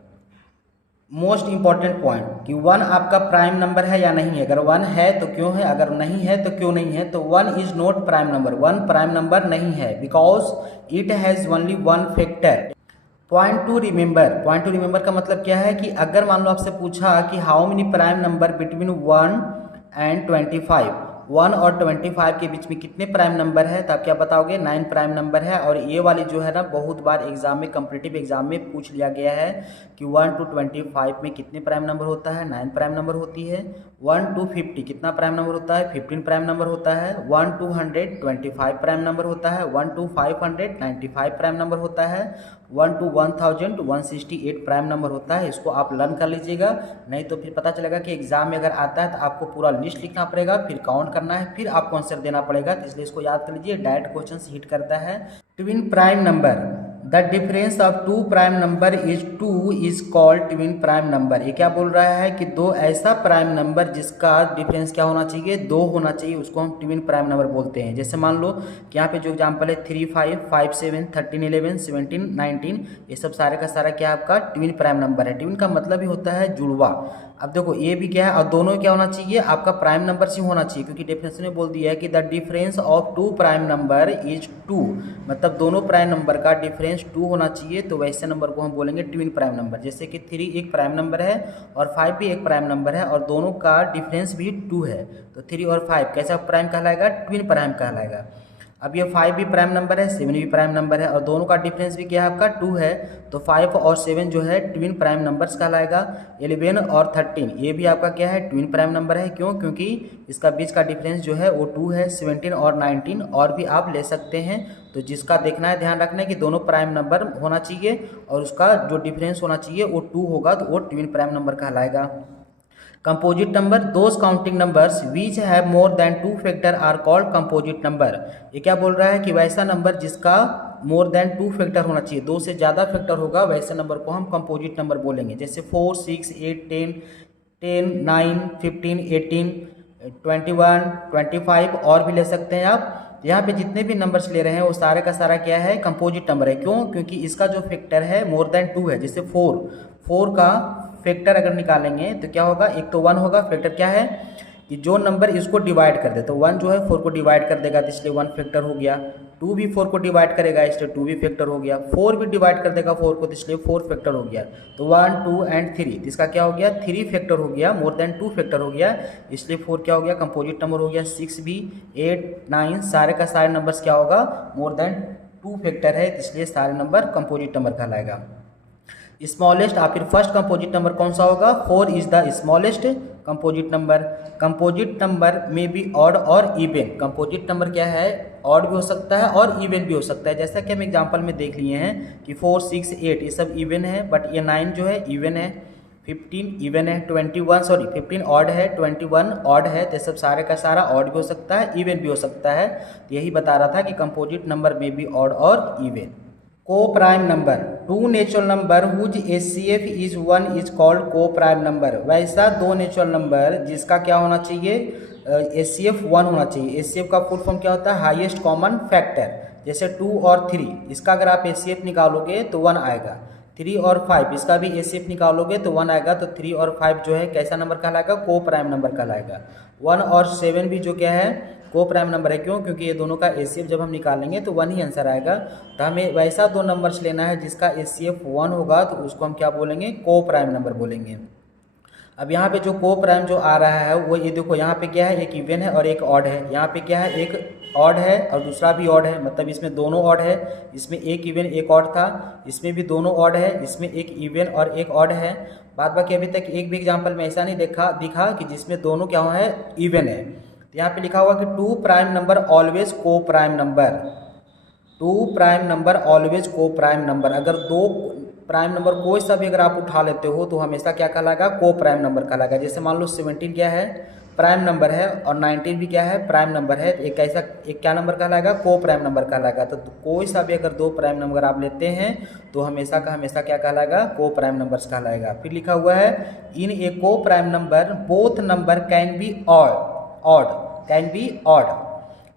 मोस्ट इंपॉर्टेंट पॉइंट कि 1 आपका प्राइम नंबर है या नहीं है। अगर 1 है तो क्यों है, अगर नहीं है तो क्यों नहीं है। तो 1 is not prime number, 1 prime number नहीं है, because it has only 1 factor. Point two remember का मतलब क्या है कि अगर मान लो आपसे पूछा कि how many prime number between 1 and 25, 1 और 25 के बीच में कितने प्राइम नंबर है, तो आप क्या बताओगे, 9 प्राइम नंबर है। और ये वाली जो है ना बहुत बार एग्जाम में, कॉम्पिटिटिव एग्जाम में पूछ लिया गया है कि 1 to 25 में कितने प्राइम नंबर होता है, 9 प्राइम नंबर होती है। 1 to 50 कितना प्राइम नंबर होता है, 15 प्राइम नंबर होता है। 1 to 100 25 प्राइम नंबर होता है। 1 to 500 95 प्राइम नंबर होता है। 1 to 1000 168 प्राइम नंबर होता है। इसको आप लर्न कर लीजिएगा, नहीं तो फिर पता चलेगा कि एग्जाम में अगर आता है तो आपको पूरा लिस्ट लिखना पड़ेगा, फिर काउंट करना है, फिर आपको आंसर देना पड़ेगा। तो इसलिए इसको याद कर लीजिए, डायरेक्ट क्वेश्चन हिट करता है। Twin prime number, the difference of 2 prime number is 2 is called twin prime number. ये क्या बोल रहा है कि 2 ऐसा प्राइम नंबर जिसका डिफरेंस क्या होना चाहिए, 2 होना चाहिए, उसको हम ट्विन प्राइम नंबर बोलते हैं। जैसे मान लो कि यहाँ पे जो एग्जांपल है 3, 5, 5, 7, 13, 11, 17, 19, ये सब सारे का सारा क्या है आपका ट्विन प्राइम नंबर है। ट्विन का मतलब ही होता है जुड़वा। अब देखो ये भी क्या है, और दोनों क्या होना चाहिए, आपका प्राइम नंबर से होना चाहिए, क्योंकि डेफिनेशन में बोल दिया है कि the difference of 2 prime number is 2, मतलब दोनों प्राइम नंबर का डिफरेंस 2 होना चाहिए। तो वैसे नंबर को हम बोलेंगे ट्विन प्राइम नंबर। जैसे कि 3 एक प्राइम नंबर है और 5 भी एक प्राइम नंबर है और दोनों का डिफरेंस भी 2 है, तो 3 और 5 कैसा प्राइम कहलाएगा, ट्विन प्राइम कहलाएगा। अब ये 5 भी प्राइम नंबर है, 7 भी प्राइम नंबर है और दोनों का डिफरेंस भी क्या है आपका 2 है, तो 5 और 7 जो है ट्विन प्राइम नंबर्स कहलाएगा। 11 और 13 ये भी आपका क्या है, ट्विन प्राइम नंबर है। क्यों? क्योंकि इसका बीच का डिफरेंस जो है वो 2 है। 17 और 19 और भी आप ले सकते हैं। तो जिसका देखना है, ध्यान रखना है कि दोनों प्राइम नंबर होना चाहिए और उसका जो डिफरेंस होना चाहिए वो 2 होगा, तो वो ट्विन प्राइम नंबर कहलाएगा। Composite number, those counting numbers which have more than 2 factor are called composite number. ये क्या बोल रहा है कि वैसा नंबर जिसका मोर देन 2 फैक्टर होना चाहिए, 2 से ज़्यादा फैक्टर होगा, वैसे नंबर को हम कंपोजिट नंबर बोलेंगे। जैसे 4, 6, 8, 10, 9, 15, 18, 21, 25 और भी ले सकते हैं आप। यहाँ पे जितने भी नंबर्स ले रहे हैं वो सारे का सारा क्या है, कंपोजिट नंबर है। क्यों? क्योंकि इसका जो फैक्टर है मोर देन 2 है। जैसे 4 का फैक्टर अगर निकालेंगे तो क्या होगा, एक तो 1 होगा, फैक्टर क्या है कि जो नंबर इसको डिवाइड कर दे, तो 1 जो है 4 को डिवाइड कर देगा तो इसलिए 1 फैक्टर हो गया। 2 भी 4 को डिवाइड करेगा इसलिए 2 भी फैक्टर हो गया। 4 भी डिवाइड कर देगा 4 को तो इसलिए 4 फैक्टर हो गया। तो 1, 2 एंड 3, इसका क्या हो गया, 3 फैक्टर हो गया, मोर देन 2 फैक्टर हो गया, इसलिए 4 क्या हो गया, कंपोजिट नंबर हो गया। 6 भी, 8, 9 सारे का सारे नंबर्स क्या होगा, मोर देन 2 फैक्टर है, इसलिए सारे नंबर कंपोजिट नंबर कहलाएगा। स्मॉलेस्ट, आप फिर फर्स्ट कंपोजिट नंबर कौन सा होगा, 4 is the smallest composite number. Composite number में भी ऑड और इवन। कंपोजिट नंबर क्या है, ऑड भी हो सकता है और इवन भी हो सकता है। जैसा कि हम एग्जांपल में देख लिए हैं कि 4, 6, 8 ये सब इवन है, बट ये 9 जो है इवन है, 15 इवन है, 15 ऑड है, 21 ऑड है, तो सब सारे का सारा ऑड भी हो सकता है, इवन भी हो सकता है। तो यही बता रहा था कि कंपोजिट नंबर में भी ऑड और even. Coprime number, 2 natural number whose HCF is 1 is called coprime number. वैसा 2 नेचुरल नंबर जिसका क्या होना चाहिए, HCF 1 होना चाहिए। HCF का फुल फॉर्म क्या होता है, हाईएस्ट कॉमन फैक्टर। जैसे 2 और 3 इसका अगर आप HCF निकालोगे तो 1 आएगा। 3 और 5 इसका भी HCF निकालोगे तो 1 आएगा। तो 3 और 5 जो है कैसा नंबर कहलाएगा, को प्राइम नंबर कहलाएगा। 1 और 7 भी जो क्या है को प्राइम नंबर है। क्यों? क्योंकि ये दोनों का एचसीएफ जब हम निकालेंगे तो 1 ही आंसर आएगा। तो हमें वैसा दो नंबर्स लेना है जिसका एचसीएफ 1 होगा, तो उसको हम क्या बोलेंगे? को प्राइम नंबर बोलेंगे। अब यहाँ पे जो को प्राइम जो आ रहा है वो ये देखो, यहाँ पे क्या है? एक इवन है और एक ऑड है। यहाँ पे क्या है? एक ऑड है और दूसरा भी ऑड है, मतलब इसमें दोनों ऑड है। इसमें एक इवन एक ऑड था, इसमें भी दोनों ऑड है, इसमें एक इवन और एक ऑड है। बाद बाकी अभी तक एक भी एग्जाम्पल में ऐसा नहीं दिखा कि जिसमें दोनों क्या है? इवन है। तो यहाँ पे लिखा हुआ कि two prime number always coprime number, two prime number always coprime number. अगर दो प्राइम नंबर कोई सा भी अगर आप उठा लेते हो तो हमेशा क्या कहलाएगा? को प्राइम नंबर कहलाएगा। जैसे मान लो 17 क्या है? प्राइम नंबर है, और 19 भी क्या है? प्राइम नंबर है। एक ऐसा एक क्या नंबर कहलाएगा? को प्राइम नंबर कहलाएगा। तो कोई सा भी अगर दो प्राइम नंबर आप लेते हैं तो हमेशा का हमेशा क्या कहलाएगा? को प्राइम नंबर्स कहलाएगा। फिर लिखा हुआ है in a coprime number both number can be odd, can be odd.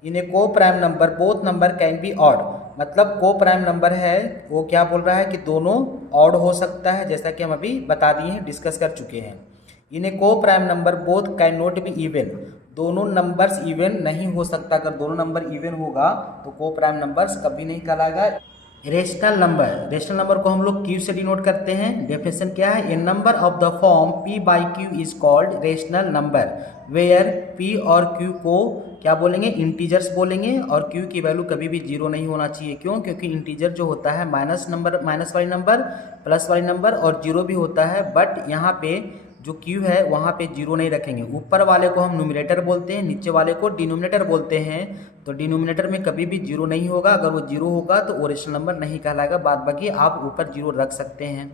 In a coprime number both number can be odd, मतलब को प्राइम नंबर है वो क्या बोल रहा है कि दोनों ऑड हो सकता है, जैसा कि हम अभी बता दिए हैं, डिस्कस कर चुके हैं। इन a coprime number both can not be even, दोनों नंबर्स इवन नहीं हो सकता। अगर दोनों नंबर इवन होगा तो को प्राइम नंबर्स कभी नहीं कहलाएगा। रेशनल नंबर, रेशनल नंबर को हम लोग क्यू से डिनोट करते हैं। डेफिनेशन क्या है? A number of the form p by q is called rational number, where p और q को क्या बोलेंगे? इंटीजर्स बोलेंगे, और q की वैल्यू कभी भी जीरो नहीं होना चाहिए। क्यों? क्योंकि इंटीजर जो होता है माइनस वाली नंबर, प्लस वाली नंबर और जीरो भी होता है, बट यहाँ पे जो q है वहाँ पे जीरो नहीं रखेंगे। ऊपर वाले को हम न्यूमरेटर बोलते हैं, नीचे वाले को डिनोमिनेटर बोलते हैं। तो डिनोमिनेटर में कभी भी जीरो नहीं होगा। अगर वो जीरो होगा तो वो रेशनल नंबर नहीं कहलाएगा। बाद बाकी आप ऊपर जीरो रख सकते हैं।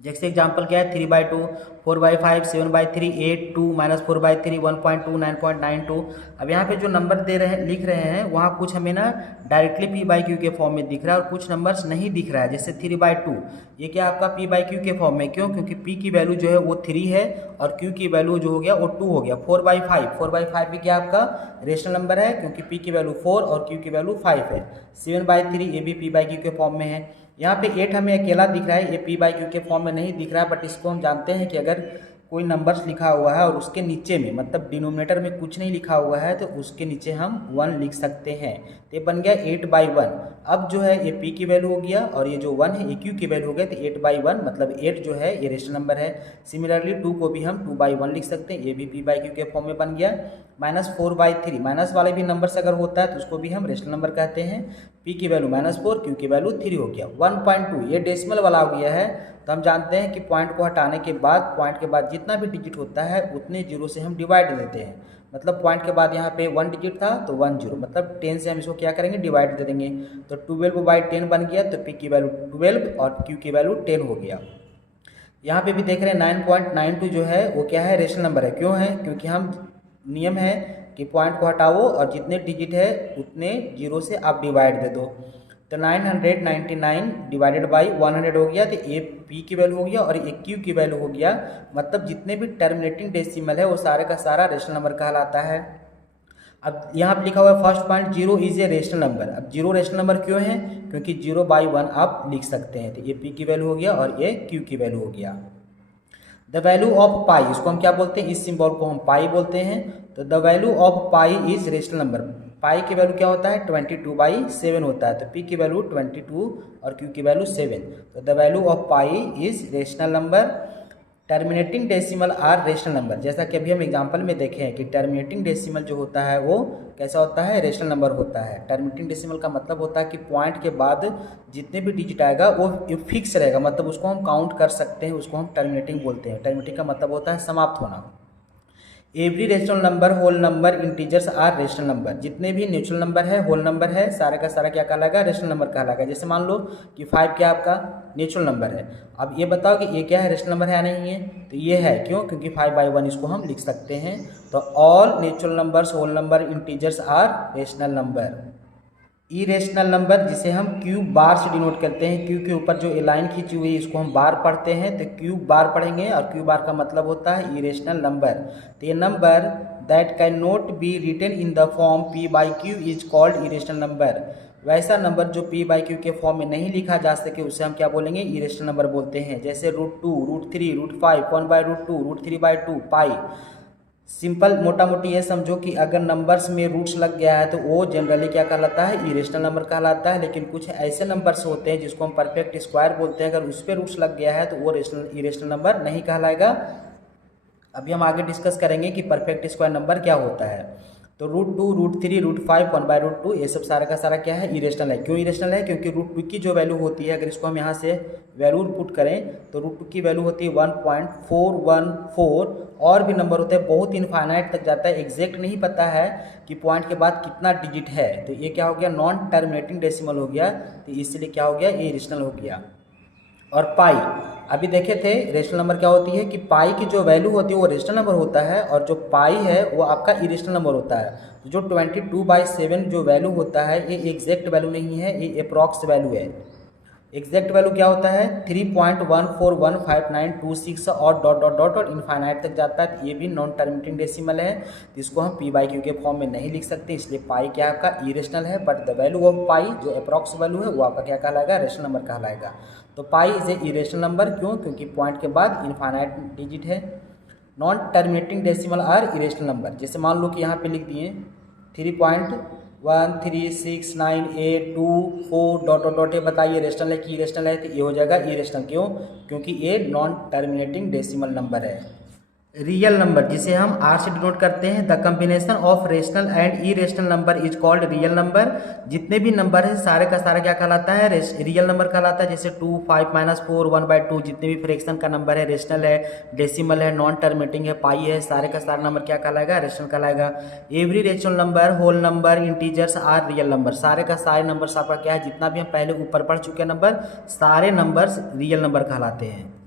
जैसे एग्जाम्पल क्या है? 3/2, 4/5, 7/3, 8, 2, -4/3, 1.2, 9.92। अब यहाँ पे जो नंबर लिख रहे हैं वहाँ कुछ हमें ना डायरेक्टली p/q के फॉर्म में दिख रहा है और कुछ नंबर्स नहीं दिख रहा है। जैसे 3/2 ये क्या आपका p/q के फॉर्म में? क्यों? क्योंकि p की वैल्यू जो है वो 3 है और q की वैल्यू जो हो गया वो 2 हो गया। 4/5 भी क्या आपका रेशनल नंबर है, क्योंकि p की वैल्यू 4 और q की वैल्यू 5 है। 7/3 ये भी p/q के फॉर्म में है। यहाँ पे 8 हमें अकेला दिख रहा है, ये p/q के फॉर्म में नहीं दिख रहा है, बट इसको हम जानते हैं कि अगर कोई नंबर्स लिखा हुआ है और उसके नीचे में मतलब डिनोमिनेटर में कुछ नहीं लिखा हुआ है तो उसके नीचे हम 1 लिख सकते हैं। तो ये बन गया 8/1। अब जो है ये p की वैल्यू हो गया और ये जो 1 है ये q की वैल्यू हो गया, तो 8/1 मतलब 8 जो है ये रेशनल नंबर है। सिमिलरली 2 को भी हम 2/1 लिख सकते हैं, ये भी p/q के फॉर्म में बन गया। -4/3 माइनस वाले भी नंबर से अगर होता है तो उसको भी हम रेशनल नंबर कहते हैं। p की वैल्यू -4, q की वैल्यू 3 हो गया। 1.2 ये डेसिमल वाला हो गया है। तो हम जानते हैं कि पॉइंट को हटाने के बाद पॉइंट के बाद जितना भी डिजिट होता है उतने जीरो से हम डिवाइड देते हैं। मतलब पॉइंट के बाद यहाँ पे 1 डिजिट था तो 1 जीरो, मतलब 10 से हम इसको क्या करेंगे? डिवाइड दे देंगे। तो 12/10 बन गया, तो p की वैल्यू 12 और q की वैल्यू 10 हो गया। यहाँ पे भी देख रहे हैं 9.92 जो है वो क्या है? रेशनल नंबर है। क्यों है? क्योंकि हम नियम है कि पॉइंट को हटाओ और जितने डिजिट है उतने जीरो से आप डिवाइड दे दो। तो 999 डिवाइडेड बाई 100 हो गया, तो ए p की वैल्यू हो गया और ए q की वैल्यू हो गया। मतलब जितने भी टर्मिनेटिंग डेसिमल है वो सारे का सारा रेशनल नंबर कहलाता है। अब यहाँ पे लिखा हुआ है first point 0 is a rational number. अब 0 रेशनल नंबर क्यों है? क्योंकि 0/1 आप लिख सकते हैं। तो ये p की वैल्यू हो गया और ये q की वैल्यू हो गया। द वैल्यू ऑफ पाई, इसको हम क्या बोलते हैं? इस सिंबल को हम पाई बोलते हैं। तो the value of pi is rational number. Pi की वैल्यू क्या होता है? 22/7 होता है। तो p की वैल्यू 22 और q की वैल्यू 7। तो the value of pi is rational number. Terminating decimal are rational number, जैसा कि अभी हम एग्जांपल में देखे हैं कि टर्मिनेटिंग डेसिमल जो होता है वो कैसा होता है? रेशनल नंबर होता है। टर्मिनेटिंग डेसिमल का मतलब होता है कि पॉइंट के बाद जितने भी डिजिट आएगा वो फिक्स रहेगा, मतलब उसको हम काउंट कर सकते हैं, उसको हम टर्मिनेटिंग बोलते हैं। टर्मिनेटिंग का मतलब होता है समाप्त होना। Every rational number whole number integers are rational number, जितने भी नेचुरल नंबर है होल नंबर है सारे का सारा क्या कहलाएगा? रेशनल नंबर कहलाएगा। जैसे मान लो कि 5 क्या आपका नेचुरल नंबर है। अब ये बताओ कि ये क्या है? रेशनल नंबर है या नहीं है? तो ये है। क्यों? क्योंकि 5/1 इसको हम लिख सकते हैं। तो all natural numbers whole number integers are rational number. Irrational number जिसे हम क्यूब बार से डिनोट करते हैं, क्यू के ऊपर जो ए लाइन खींची हुई है इसको हम बार पढ़ते हैं, तो क्यूब बार पढ़ेंगे और क्यूब बार का मतलब होता है इरेशनल नंबर। तो ये number that can not be written in the form p/q is called irrational number. वैसा नंबर जो p/q के फॉर्म में नहीं लिखा जा सके उसे हम क्या बोलेंगे? इरेशनल नंबर बोलते हैं। जैसे √2, √3, √5, 1/√2, √3/2, पाई। सिंपल मोटा मोटी ये समझो कि अगर नंबर्स में रूट्स लग गया है तो वो जनरली क्या कहलाता है, इरेशनल नंबर कहलाता है। लेकिन कुछ ऐसे नंबर्स होते हैं जिसको हम परफेक्ट स्क्वायर बोलते हैं, अगर उस पर रूट्स लग गया है तो वो इरेशनल नंबर नहीं कहलाएगा। अभी हम आगे डिस्कस करेंगे कि परफेक्ट स्क्वायर नंबर क्या होता है। तो √2, √3, √5, 1/√2 ये सब सारा का सारा क्या है, इरेशनल है। क्यों इरेशनल है? क्योंकि √2 की जो वैल्यू होती है, अगर इसको हम यहाँ से वैल्यू पुट करें तो √2 की वैल्यू होती है 1.414। और भी नंबर होते हैं, बहुत इनफाइनाइट तक जाता है, एग्जैक्ट नहीं पता है कि पॉइंट के बाद कितना डिजिट है। तो ये क्या हो गया, नॉन टर्मिनेटिंग डेसिमल हो गया, तो इसलिए क्या हो गया, ये इरेशनल हो गया। और पाई, अभी देखे थे रेशनल नंबर क्या होती है कि पाई की जो वैल्यू होती है वो रेशनल नंबर होता है, और जो पाई है वो आपका इरेशनल नंबर होता है। तो जो 22/7 जो वैल्यू होता है ये एग्जैक्ट वैल्यू नहीं है, ये अप्रॉक्स वैल्यू है। एग्जैक्ट वैल्यू क्या होता है, 3.141592 और डॉट डॉट डॉट और इनफाइनाइट तक जाता है। तो ये भी नॉन टर्मिनेटिंग डेसिमल है, तो इसको हम p/q के फॉर्म में नहीं लिख सकते, इसलिए पाई क्या आपका इरेशनल है। बट द वैल्यू ऑफ पाई जो अप्रॉक्स वैल्यू है वो आपका क्या कहलाएगा, रेशनल नंबर कहलाएगा। तो pi is a irrational number, क्यों? क्योंकि पॉइंट के बाद इनफाइनाइट डिजिट है। Non terminating decimal are irrational number. जैसे मान लो कि यहाँ पे लिख दिए 3.1369824 डॉट डॉट डॉट, ये बताइए रेशनल है कि इरेशनल है? तो ये हो जाएगा इरेशनल। क्यों? क्योंकि ये नॉन टर्मिनेटिंग डेसिमल नंबर है। रियल नंबर, जिसे हम आर से डिनोट करते हैं, the combination of rational and irrational number is called real number. जितने भी नंबर है सारे का सारा क्या कहलाता है, रियल नंबर कहलाता है। जैसे 2, 5, -4, 1/2 जितने भी फ्रैक्शन का नंबर है, रेशनल है, डेसिमल है, नॉन टर्मिनेटिंग है, पाई है, सारे का सारा नंबर क्या कहलाएगा, रेशनल कहलाएगा। Every rational number, whole number, integers are real number. सारे का सारे नंबर्स आपका क्या है, जितना भी हम पहले ऊपर पढ़ चुके नंबर, सारे नंबर्स रियल नंबर कहलाते हैं।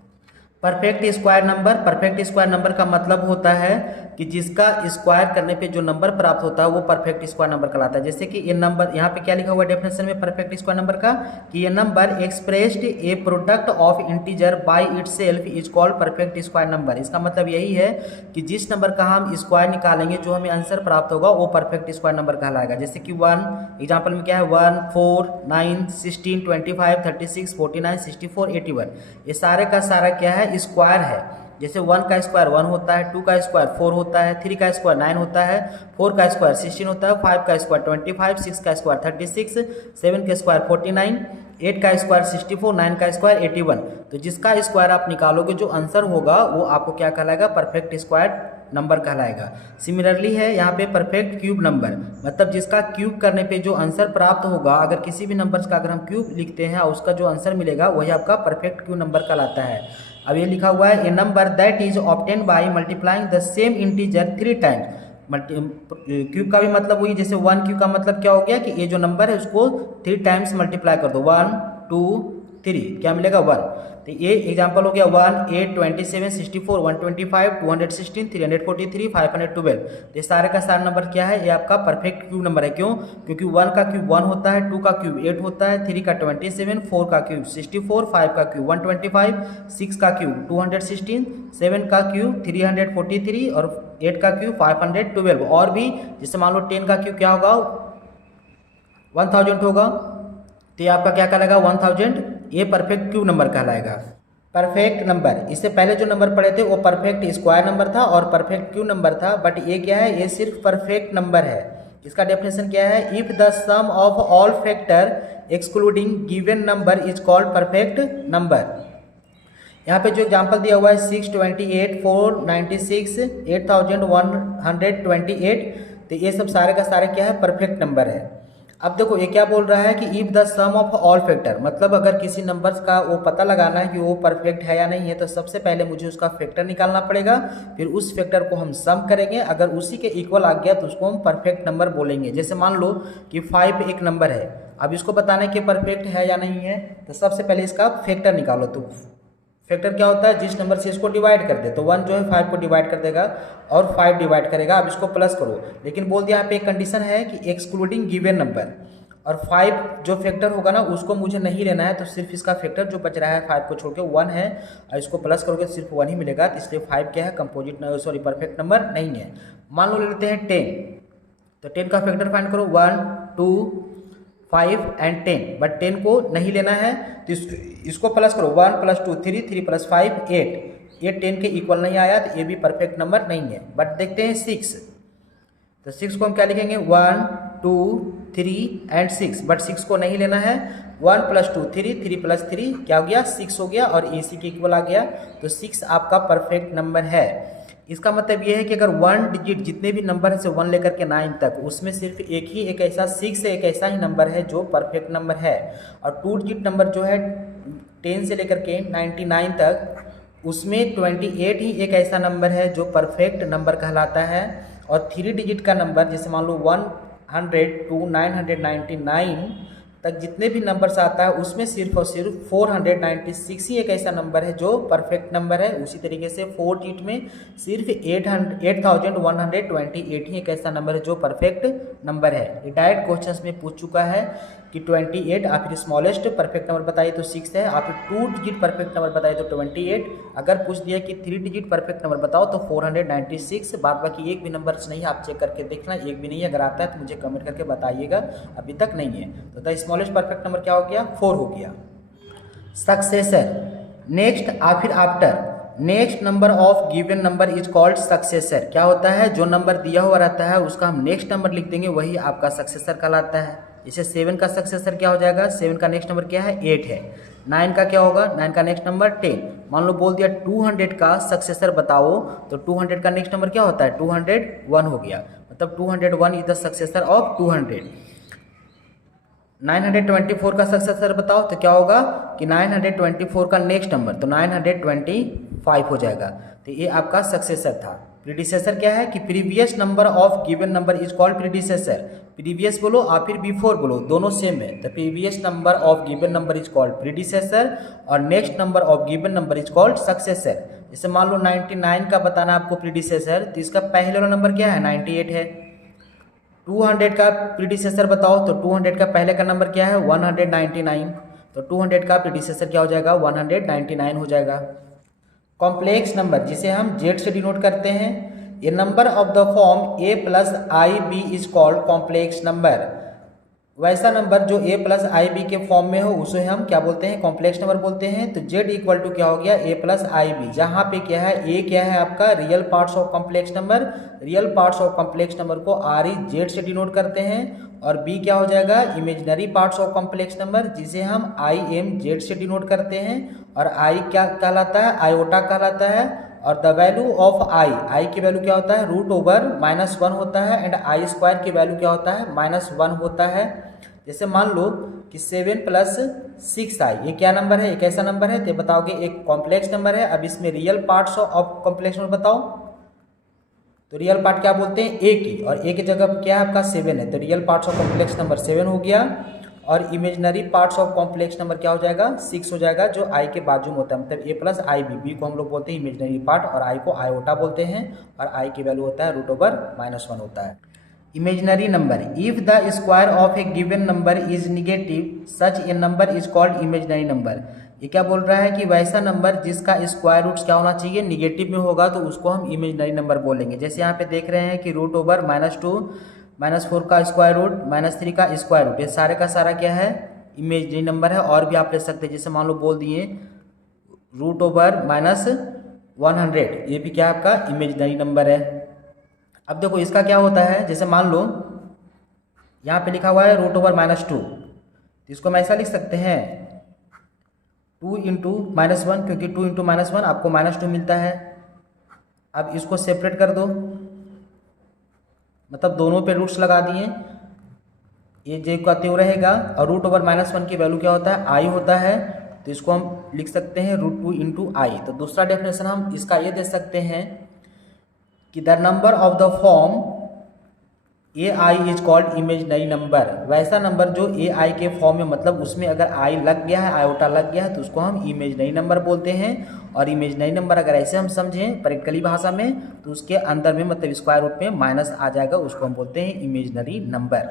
Perfect square number, perfect square number का मतलब होता है कि जिसका स्क्वायर करने पे जो नंबर प्राप्त होता है वो परफेक्ट स्क्वायर नंबर कहलाता है। जैसे कि ये नंबर यहाँ पे क्या लिखा हुआ है डेफिनेशन में परफेक्ट स्क्वायर नंबर का, कि ये number expressed A product of integer by itself is called perfect square number. इसका मतलब यही है कि जिस नंबर का हम स्क्वायर निकालेंगे, जो हमें आंसर प्राप्त होगा, वो परफेक्ट स्क्वायर नंबर कहलाएगा। जैसे कि 1 एग्जाम्पल में क्या है, 1, 4, 9, 16, 25, 36, 49, 64, 81, ये सारे का सारा क्या है, स्क्वायर है। जैसे 1 का स्क्वायर 1 होता है, 2 का स्क्वायर 4 होता है, 3 का स्क्वायर 9 होता है, 4 का स्क्वायर 16 होता है, 5 का स्क्वायर 25, 6 का स्क्वायर 36, 7 का स्क्वायर 49, 8 का स्क्वायर 64, 9 का स्क्वायर 81। तो जिसका स्क्वायर आप निकालोगे जो आंसर होगा वो आपको क्या कहलाएगा, परफेक्ट स्क्वायर नंबर कहलाएगा। सिमिलरली है यहाँ पे परफेक्ट क्यूब नंबर, मतलब जिसका क्यूब करने पे जो आंसर प्राप्त होगा, अगर किसी भी नंबर्स का अगर हम क्यूब लिखते हैं और उसका जो आंसर मिलेगा वही आपका परफेक्ट क्यूब नंबर कहलाता है। अब ये लिखा हुआ है, a number that is obtain by multiplying the same integer 3 times. Cube का भी मतलब वही, जैसे 1 क्यूब का मतलब क्या हो गया कि ये जो नंबर है उसको 3 टाइम्स मल्टीप्लाई कर दो, 1, 2, 3, क्या मिलेगा 1। तो ये एग्जांपल हो गया 1, 8, 27, 64, 125, 216, 343, 512। तो ये सारे का सारा नंबर क्या है, ये आपका परफेक्ट क्यूब नंबर है। क्यों? क्योंकि 1 का क्यूब 1 होता है, 2 का क्यूब 8 होता है, 3 का 27, 4 का क्यूब 64, 5 का क्यूब 125, 6 का क्यूब 216, 7 का क्यूब 343 और 8 का क्यूब 512। और भी जैसे मान लो 10 का क्यूब क्या होगा, 1000 होगा, तो ये आपका क्या कहलाएगा, 1000। ये परफेक्ट क्यूब नंबर कहलाएगा। परफेक्ट नंबर, इससे पहले जो नंबर पढ़े थे वो परफेक्ट स्क्वायर नंबर था और परफेक्ट क्यूब नंबर था, बट ये क्या है, ये सिर्फ परफेक्ट नंबर है। इसका डेफिनेशन क्या है, if the sum of all factor excluding given number is called perfect number. यहाँ पे जो एग्जाम्पल दिया हुआ है 628, 496, 8128, तो ये सब सारे का सारे क्या है, परफेक्ट नंबर है। अब देखो ये क्या बोल रहा है कि if the sum of all factor, मतलब अगर किसी नंबर्स का वो पता लगाना है कि वो परफेक्ट है या नहीं है, तो सबसे पहले मुझे उसका फैक्टर निकालना पड़ेगा, फिर उस फैक्टर को हम सम करेंगे, अगर उसी के इक्वल आ गया तो उसको हम परफेक्ट नंबर बोलेंगे। जैसे मान लो कि 5 एक नंबर है, अब इसको बताना कि परफेक्ट है या नहीं है, तो सबसे पहले इसका फैक्टर निकालो। तो फैक्टर क्या होता है, जिस नंबर से इसको डिवाइड कर दे, तो 1 जो है 5 को डिवाइड कर देगा और 5 डिवाइड करेगा। अब इसको प्लस करो, लेकिन बोल दिया यहाँ पे एक कंडीशन है कि एक्सक्लूडिंग गिवन नंबर, और 5 जो फैक्टर होगा ना उसको मुझे नहीं लेना है, तो सिर्फ इसका फैक्टर जो बच रहा है 5 को छोड़ के 1 है, और इसको प्लस करोगे तो सिर्फ 1 ही मिलेगा, तो इसलिए 5 क्या है, कंपोजिट परफेक्ट नंबर नहीं है। मान लो ले लेते हैं 10, तो 10 का फैक्टर फाइंड करो, 1, 2, 5 एंड 10, बट 10 को नहीं लेना है, तो इसको प्लस करो, 1 + 2 3, 3 + 5 8, ये 10 के इक्वल नहीं आया तो ये भी परफेक्ट नंबर नहीं है। बट देखते हैं 6, तो 6 को हम क्या लिखेंगे 1 2 3 एंड 6, बट 6 को नहीं लेना है। 1 + 2 3, 3 + 3 क्या हो गया 6 हो गया और इसी के इक्वल आ गया, तो 6 आपका परफेक्ट नंबर है। इसका मतलब ये है कि अगर 1 डिजिट जितने भी नंबर है से 1 लेकर के 9 तक, उसमें सिर्फ एक ऐसा 6 है, एक ऐसा ही नंबर है जो परफेक्ट नंबर है। और 2 डिजिट नंबर जो है 10 से लेकर के 99 तक, उसमें 28 ही एक ऐसा नंबर है जो परफेक्ट नंबर कहलाता है। और 3 डिजिट का नंबर जैसे मान लो 100 to 999 तक जितने भी नंबर्स आता है उसमें सिर्फ और सिर्फ 496 ही एक ऐसा नंबर है जो परफेक्ट नंबर है। उसी तरीके से 4 डिजिट में सिर्फ 8128 ही एक ऐसा नंबर है जो परफेक्ट नंबर है। ये डायरेक्ट क्वेश्चंस में पूछ चुका है कि 28 आप फिर स्मॉलेस्ट परफेक्ट नंबर बताइए तो 6 है, आप 2 डिजिट परफेक्ट नंबर बताइए तो 28, अगर पूछ दिया कि 3 डिजिट परफेक्ट नंबर बताओ तो 496। बाद बाकी एक भी नंबर नहीं है, आप चेक करके देखना, एक भी नहीं है। अगर आता है तो मुझे कमेंट करके बताइएगा, अभी तक नहीं है। तो द स्मॉलेस्ट परफेक्ट नंबर क्या हो गया 4 हो गया। सक्सेसर, नेक्स्ट फिर after, next number of given number is called successor. क्या होता है, जो नंबर दिया हुआ रहता है उसका हम नेक्स्ट नंबर लिख देंगे, वही आपका सक्सेसर कहलाता है। जैसे 7 का सक्सेसर क्या हो जाएगा, 7 का नेक्स्ट नंबर क्या है 8 है। 9 का क्या होगा, 9 का नेक्स्ट नंबर 10। मान लो बोल दिया 200 का सक्सेसर बताओ, तो 200 का नेक्स्ट नंबर क्या होता है 201 हो गया, मतलब 201 इज द सक्सेसर ऑफ 200। 924 का सक्सेसर बताओ तो क्या होगा कि 924 का नेक्स्ट नंबर तो 925 हो जाएगा। तो ये आपका सक्सेसर था। प्रीडिसेसर क्या है कि previous number of given number is called predecessor. Previous बोलो और फिर बिफोर बोलो, दोनों सेम है। The previous number of given number is called predecessor और next number of given number is called successor. जैसे मान लो 99 का बताना आपको प्रीडिसेसर, तो इसका पहले वाला नंबर क्या है 98 है। 200 का प्रीडिसेसर बताओ तो 200 का पहले का नंबर क्या है 199, तो 200 का प्रीडिसेसर क्या हो जाएगा 199 हो जाएगा। कॉम्प्लेक्स नंबर जिसे हम जेड से डिनोट करते हैं, a number of the form a + ib is called complex number. वैसा नंबर जो a + ib के फॉर्म में हो उसे हम क्या बोलते हैं कॉम्प्लेक्स नंबर बोलते हैं। तो z इक्वल टू क्या हो गया a + ib, जहाँ पे क्या है a क्या है आपका real parts of complex number. Real parts of complex number को r e z से डिनोट करते हैं, और b क्या हो जाएगा imaginary parts of complex number जिसे हम i m z से डिनोट करते हैं। और i क्या कहलाता है आयोटा कहलाता है। और द वैल्यू ऑफ i की वैल्यू क्या होता है √/-1 होता है, एंड i² की वैल्यू क्या होता है -1 होता है। जैसे मान लो कि 7 + 6i ये क्या नंबर है, एक ऐसा नंबर है, तो बताओगे एक कॉम्प्लेक्स नंबर है। अब इसमें real parts of complex number बताओ, तो रियल पार्ट क्या बोलते हैं a की, और a की जगह क्या है आपका 7 है, तो real parts of complex number 7 हो गया। और imaginary parts of complex number क्या हो जाएगा 6 हो जाएगा, जो i के बाजू में होता है, मतलब a + ib। b को हम लोग बोलते हैं इमेजिनरी पार्ट और i को आयोटा बोलते हैं, और i की वैल्यू होता है √/-1 होता है। Imaginary number, if the square of A given number is negative such A number is called imaginary number. ये क्या बोल रहा है कि वैसा नंबर जिसका स्क्वायर रूट क्या होना चाहिए निगेटिव में होगा, तो उसको हम इमेजिनरी नंबर बोलेंगे। जैसे यहाँ पे देख रहे हैं कि √/-2 -4 का स्क्वायर रूट -3 का स्क्वायर रूट, ये सारे का सारा क्या है इमेजिनरी नंबर है। और भी आप ले सकते हैं, जैसे मान लो बोल दिए √/-100, ये भी क्या आपका इमेजिनरी नंबर है। अब देखो इसका क्या होता है, जैसे मान लो यहाँ पे लिखा हुआ है √/-2, तो इसको हम ऐसा लिख सकते हैं 2 × -1, क्योंकि 2 × -1 आपको -2 मिलता है। अब इसको सेपरेट कर दो, मतलब दोनों पे रूट्स लगा दिए, ये जे का त्यों रहेगा। और √/-1 की वैल्यू क्या होता है i होता है, तो इसको हम लिख सकते हैं √2 × i। तो दूसरा डेफिनेशन हम इसका ये दे सकते हैं कि the number of the form ai is called imaginary number. वैसा नंबर जो ai के फॉर्म में, मतलब उसमें अगर i लग गया है, आयोटा लग गया है, तो उसको हम इमेजिनरी नंबर बोलते हैं। और इमेजिनरी नंबर अगर ऐसे हम समझें प्रैक्टिकली भाषा में, तो उसके अंदर में मतलब स्क्वायर रूट में माइनस आ जाएगा, उसको हम बोलते हैं इमेजिनरी नंबर।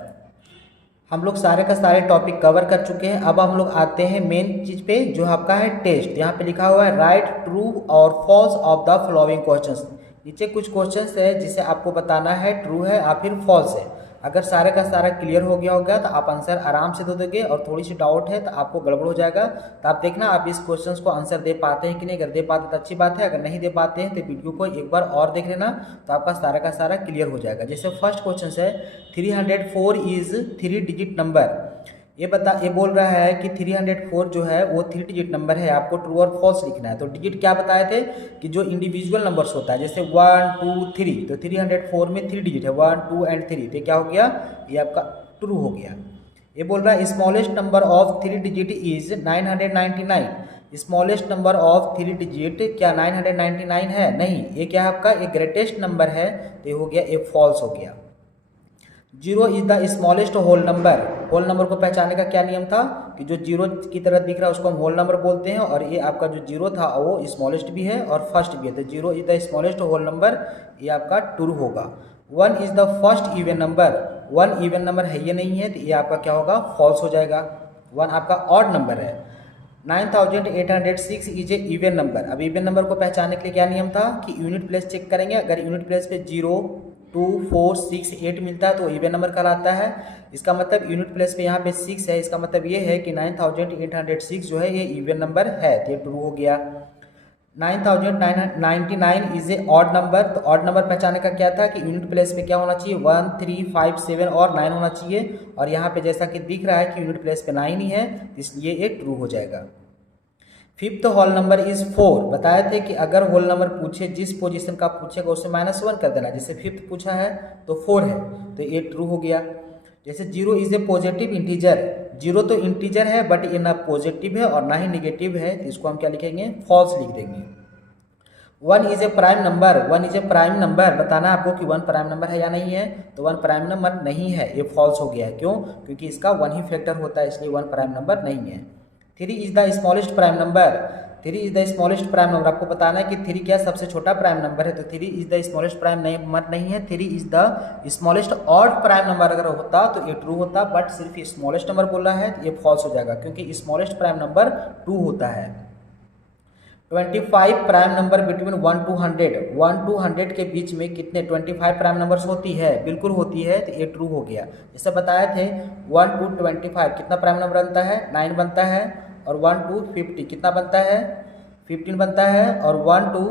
हम लोग सारे का सारे टॉपिक कवर कर चुके हैं। अब हम लोग आते हैं मेन चीज़ पे, जो आपका है टेस्ट। यहाँ पे लिखा हुआ है राइट ट्रू और false of the following questions. नीचे कुछ क्वेश्चंस है जिसे आपको बताना है ट्रू है या फिर फॉल्स है। अगर सारे का सारा क्लियर हो गया होगा तो आप आंसर आराम से दे दोगे, और थोड़ी सी डाउट है तो आपको गड़बड़ हो जाएगा। तो आप देखना आप इस क्वेश्चन को आंसर दे पाते हैं कि नहीं। अगर दे पाते तो अच्छी बात है, अगर नहीं दे पाते हैं तो वीडियो को एक बार और देख लेना, तो आपका सारा का सारा क्लियर हो जाएगा। जैसे फर्स्ट क्वेश्चन है 304 इज 3 डिजिट नंबर। ये बोल रहा है कि 304 जो है वो 3 डिजिट नंबर है, आपको ट्रू और फॉल्स लिखना है। तो डिजिट क्या बताए थे कि जो इंडिविजुअल नंबर्स होता है, जैसे 1 2 3, तो 304 में 3 डिजिट है, 1 2 एंड 3, तो क्या हो गया, ये आपका ट्रू हो गया। ये बोल रहा है smallest number of 3 digit is 999। Smallest number of 3 digit क्या 999 है? नहीं, ये क्या है आपका एक ग्रेटेस्ट नंबर है, तो ये हो गया, ये फॉल्स हो गया। 0 is the smallest whole number. Whole number को पहचानने का क्या नियम था कि जो 0 की तरह दिख रहा है उसको हम होल नंबर बोलते हैं, और ये आपका जो 0 था वो स्मॉलेस्ट भी है और फर्स्ट भी है, तो 0 is the smallest whole number, ये आपका ट्रू होगा। 1 is the first even number. 1 even number है ये नहीं है, तो ये आपका क्या होगा, फॉल्स हो जाएगा। 1 आपका ऑड नंबर है। 9806 इज ए इवन नंबर। अब इवन नंबर को पहचानने के लिए क्या नियम था कि यूनिट प्लेस चेक करेंगे, अगर यूनिट प्लेस पे 0 2 4 6 8 मिलता है तो इवन नंबर कहलाता है। इसका मतलब यूनिट प्लेस पे यहाँ पे 6 है, इसका मतलब ये है कि 9806 जो है ये इवन नंबर है, तो ये ट्रू हो गया। 9099 इज ए ऑड नंबर। तो ऑड नंबर पहचानने का क्या था कि यूनिट प्लेस पे क्या होना चाहिए, 1 3 5 7 और 9 होना चाहिए, और यहाँ पे जैसा कि दिख रहा है कि यूनिट प्लेस पे 9 ही है, इसलिए ये ट्रू हो जाएगा। Fifth whole number is 4। बताए थे कि अगर होल नंबर पूछे जिस पोजीशन का पूछेगा उससे -1 कर देना। जैसे फिफ्थ पूछा है तो 4 है, तो ये ट्रू हो गया। जैसे 0 इज ए पॉजिटिव इंटीजर। 0 तो इंटीजर है बट ये ना पॉजिटिव है और ना ही निगेटिव है, तो इसको हम क्या लिखेंगे, फॉल्स लिख देंगे। 1 is a prime number. 1 is a prime number, बताना आपको कि 1 प्राइम नंबर है या नहीं है, तो 1 प्राइम नंबर नहीं है, ये फॉल्स हो गया है। क्यों? क्योंकि इसका 1 ही फैक्टर होता है, इसलिए 1 प्राइम नंबर नहीं है। 3 is the smallest prime number. 3 is the smallest prime number, आपको बताना है कि 3 क्या सबसे छोटा प्राइम नंबर है, तो 3 is the smallest prime number नहीं है। 3 is the smallest odd prime number अगर होता तो ये ट्रू होता, बट सिर्फ स्मॉलेस्ट नंबर बोला है तो ये फॉल्स हो जाएगा, क्योंकि स्मॉलेस्ट प्राइम नंबर 2 होता है। 25 prime number between 1 to 100। 1 to 100 के बीच में कितने 25 प्राइम नंबर्स होती है? बिल्कुल होती है, तो ये ट्रू हो गया। जैसे बताए थे 1 to 25 कितना प्राइम नंबर बनता है, 9 बनता है, और 1 to 50 कितना बनता है, 15 बनता है, और 1 to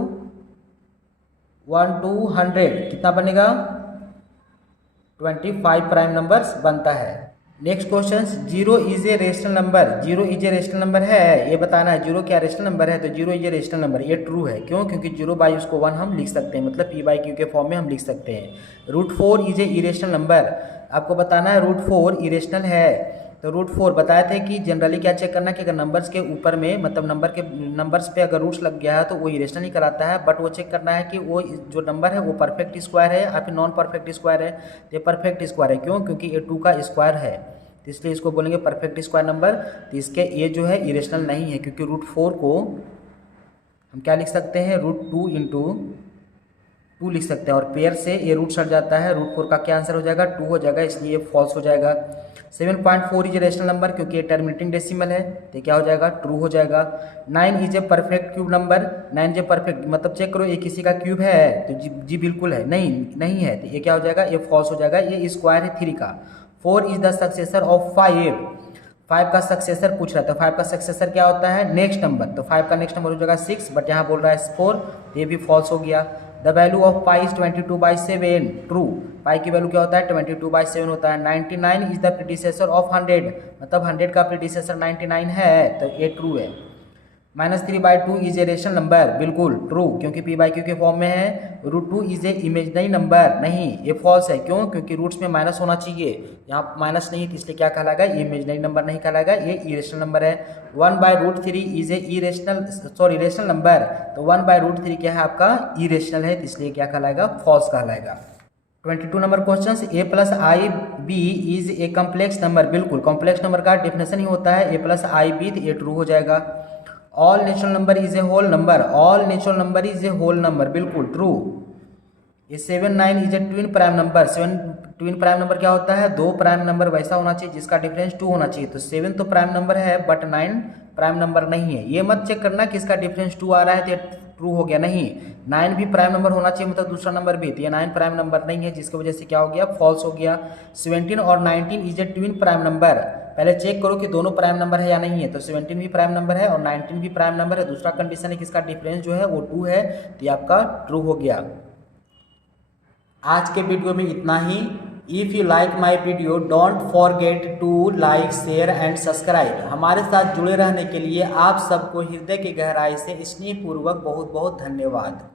100 कितना बनेगा, 25 प्राइम नंबर्स बनता है। Next question, 0 is a rational number. 0 is a rational number है, ये बताना है 0 क्या रेशनल नंबर है, तो 0 इज ए रेशनल नंबर, ये ट्रू है। क्यों? क्योंकि 0 बाई उसको 1 हम लिख सकते हैं, मतलब p/q के फॉर्म में हम लिख सकते हैं। √4 इज ए इरेशनल नंबर, आपको बताना है √4 इरेशनल है। तो √4 बताए थे कि जनरली क्या चेक करना कि अगर नंबर्स के ऊपर में, मतलब नंबर्स पे अगर रूट्स लग गया है तो वो इरेशनल ही कराता है, बट वो चेक करना है कि वो जो नंबर है वो परफेक्ट स्क्वायर है या फिर नॉन परफेक्ट स्क्वायर है। तो ये परफेक्ट स्क्वायर है, क्यों? क्योंकि ये 2 का स्क्वायर है, तो इसलिए इसको बोलेंगे परफेक्ट स्क्वायर नंबर। तो इसके ये जो है इरेशनल नहीं है, क्योंकि √4 को हम क्या लिख सकते हैं, √2 × 2 लिख सकते हैं, और पेयर से ये रूट सट जाता है, √4 का क्या आंसर हो जाएगा, 2 हो जाएगा, इसलिए ये फॉल्स हो जाएगा। 7.4 इज ए रेशनल नंबर, क्योंकि ये टर्मिनेटिंग डेसिमल है, तो क्या हो जाएगा, ट्रू हो जाएगा। 9 is a perfect cube number. 9 is a perfect, मतलब चेक करो ये किसी का क्यूब है, तो जी बिल्कुल है, नहीं है, तो ये क्या हो जाएगा, ये फॉल्स हो जाएगा, ये स्क्वायर है 3 का। 4 इज द सक्सेसर ऑफ 5। 5 का सक्सेसर पूछ रहा है, तो 5 का सक्सेसर क्या होता है, नेक्स्ट नंबर, तो 5 का नेक्स्ट नंबर हो जाएगा 6, बट यहाँ बोल रहा है 4, तो ये भी फॉल्स हो गया। The value of pi is 22/7, true. Pi की वैल्यू क्या होता है, 22/7 होता है। 99 इज द प्रीडिसेसर ऑफ 100, मतलब 100 का प्रीडिसेसर 99 है, तो ये ट्रू है। -3/2 इज ए रेशनल नंबर, बिल्कुल ट्रू, क्योंकि p/q के फॉर्म में है। √2 इज ए इमेजनरी नंबर, नहीं, ये फॉल्स है। क्यों? क्योंकि रूट्स में माइनस होना चाहिए, यहाँ माइनस नहीं है, इसलिए क्या कहलाएगा, ये इमेजनरी नंबर नहीं कहलाएगा, ये इरेशनल नंबर है। 1/√3 इज ए रेशनल नंबर, तो 1/√3 क्या है आपका, इरेशनल है, इसलिए क्या कहलाएगा, फॉल्स कहलाएगा। 22 number question, a+ib is a complex number, बिल्कुल कॉम्प्लेक्स नंबर का डेफिनेशन ही होता है a+ib, तो ये ट्रू हो जाएगा। All natural number is a whole number. All natural number is a whole number, बिल्कुल ट्रू। ये 7 9 is a twin prime number. 7 twin prime number क्या होता है, 2 प्राइम नंबर वैसा होना चाहिए जिसका डिफरेंस 2 होना चाहिए। तो 7 तो प्राइम नंबर है बट 9 प्राइम नंबर नहीं है। ये मत चेक करना कि इसका डिफरेंस 2 आ रहा है ट्रू हो गया, नहीं 9 भी प्राइम नंबर होना चाहिए, मतलब दूसरा नंबर भी, तो ये 9 प्राइम नंबर नहीं है, जिसकी वजह से क्या हो गया, फॉल्स हो गया। 17 और 19 is a twin prime number, पहले चेक करो कि दोनों प्राइम नंबर है या नहीं है, तो 17 भी प्राइम नंबर है और 19 भी प्राइम नंबर है। दूसरा कंडीशन है कि इसका डिफरेंस जो है वो 2 है, तो ये आपका ट्रू हो गया। आज के वीडियो में इतना ही। If you like my video don't forget to like, share and subscribe. हमारे साथ जुड़े रहने के लिए आप सबको हृदय की गहराई से स्नेहपूर्वक बहुत बहुत धन्यवाद।